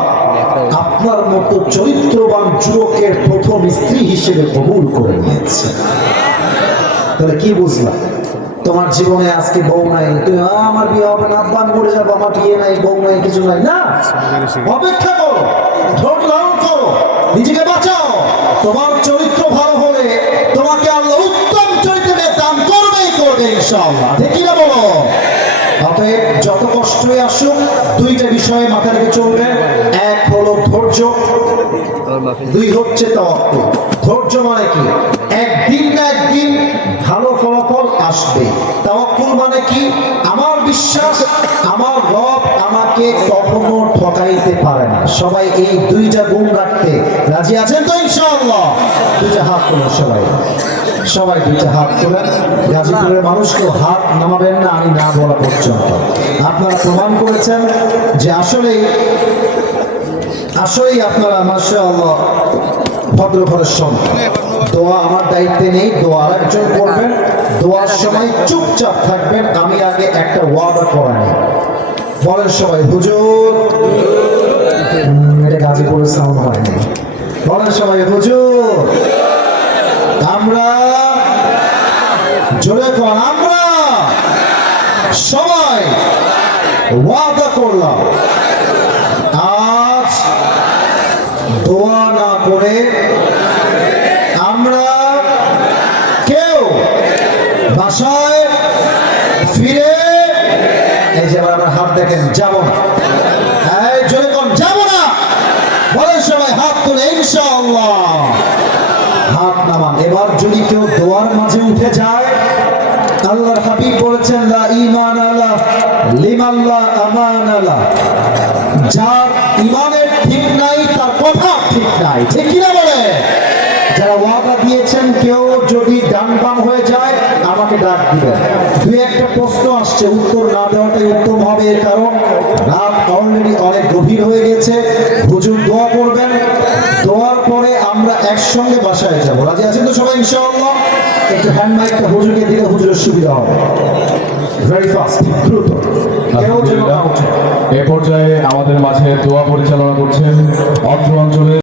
আপনার মতো চরিত্রবান যুবকের প্রথম স্ত্রী হিসেবে কবুল করে নিয়েছে। তাহলে কি বুঝলাম? তোমার জীবনে আজকে বউ নাই, তুমি আমার বিয়ে হবে না, আব্বান মরে যাবো, আমার বিয়ে নাই, বউ নাই, কিছু নাই, না। অপেক্ষা করো, ধৈর্য ধারণ করো, নিজেকে বাঁচাও। তোমার চরিত্র ভালো হলে তোমাকে আল্লাহ উত্তম চরিত্রে দান করবেই করবে ইনশাআল্লাহ। ঠিক কি না বলো? অতএব যত কষ্টই আসুক, দুইটা বিষয়ে মাথা রেখে চলবে। এক হলো ধৈর্য, দুই হচ্ছে তাওয়াক্কুল। ধৈর্য মানে কি? একদিন না একদিন ভালো ফলাফল আসবে। তাওয়াক্কুল মানে কি? আমার বিশ্বাস আমার রব আমাকে কখনো ঠকাইতে পারে না। সবাই এই দুইটা গুণ রাখতে রাজি আছেন তো ইনশাআল্লাহ? দুইটা হাত তোলেন সবাই, সবাই দুইটা হাত তোলেন। গাজীপুরের মানুষকেও হাত নামাবেন না আমি না বলা পর্যন্ত। আপনারা প্রমাণ করেছেন যে আসলেই আপনারা মাশাআল্লাহ ভদ্র ঘরের সন্তান। দোয়া আমার দায়িত্বে নেই, দোয়া আরেকজন করবেন। দোয়ার সময় চুপচাপ থাকবেন। আমি আগে একটা ওয়াদা করা নেই। বলেন সবাই হুজুর। এটা গাজীপুরের সাউন্ড হয়নি। বলেন সবাই হুজুর। আমরা জোরে কর, আমরা সবাই ওয়াদা করলাম আজ দোয়া না করে আমরা কেউ বাসায় ফিরে, এই যে আমার হাত দেখেন, যাব না। এই জোরে কোন যাব না? বলেন সবাই হাত তুলে ইনশাআল্লাহ। হাত নামান। এবার যদি কেউ দোয়ার মাঝে উঠে যায়, আল্লাহর হাবিব বলেছেন লা ঈমান আলা লিমান লা আমান আলা। যার ঈমানের ঠিক নাই তার কথা ঠিক নাই। ঠিক কি না বলে? যারা ওয়াদা দিয়েছেন কেউ যদি ডান বাম হয়ে যায় আমাকে ডাক দিবেন। দুই একটা প্রশ্ন আসছে, উত্তর না দেওয়াটাই উত্তম হবে। এর কারণ রাত অলরেডি অনেক গভীর হয়ে গেছে। হুজুর দোয়া করবেন, দোয়ার পরে আমরা একসঙ্গে বাসায় যাবো। রাজি আছেন তো সবাই ইনশাআল্লাহ? একটু হ্যান্ড মাইকটা হুজুরকে দিলে হুজুরের সুবিধা হবে। ভেরি ফাস্ট, দ্রুত। কেউ যেন না ওঠে। এ পর্যায়ে আমাদের মাঝে দোয়া পরিচালনা করছেন অত্র অঞ্চলের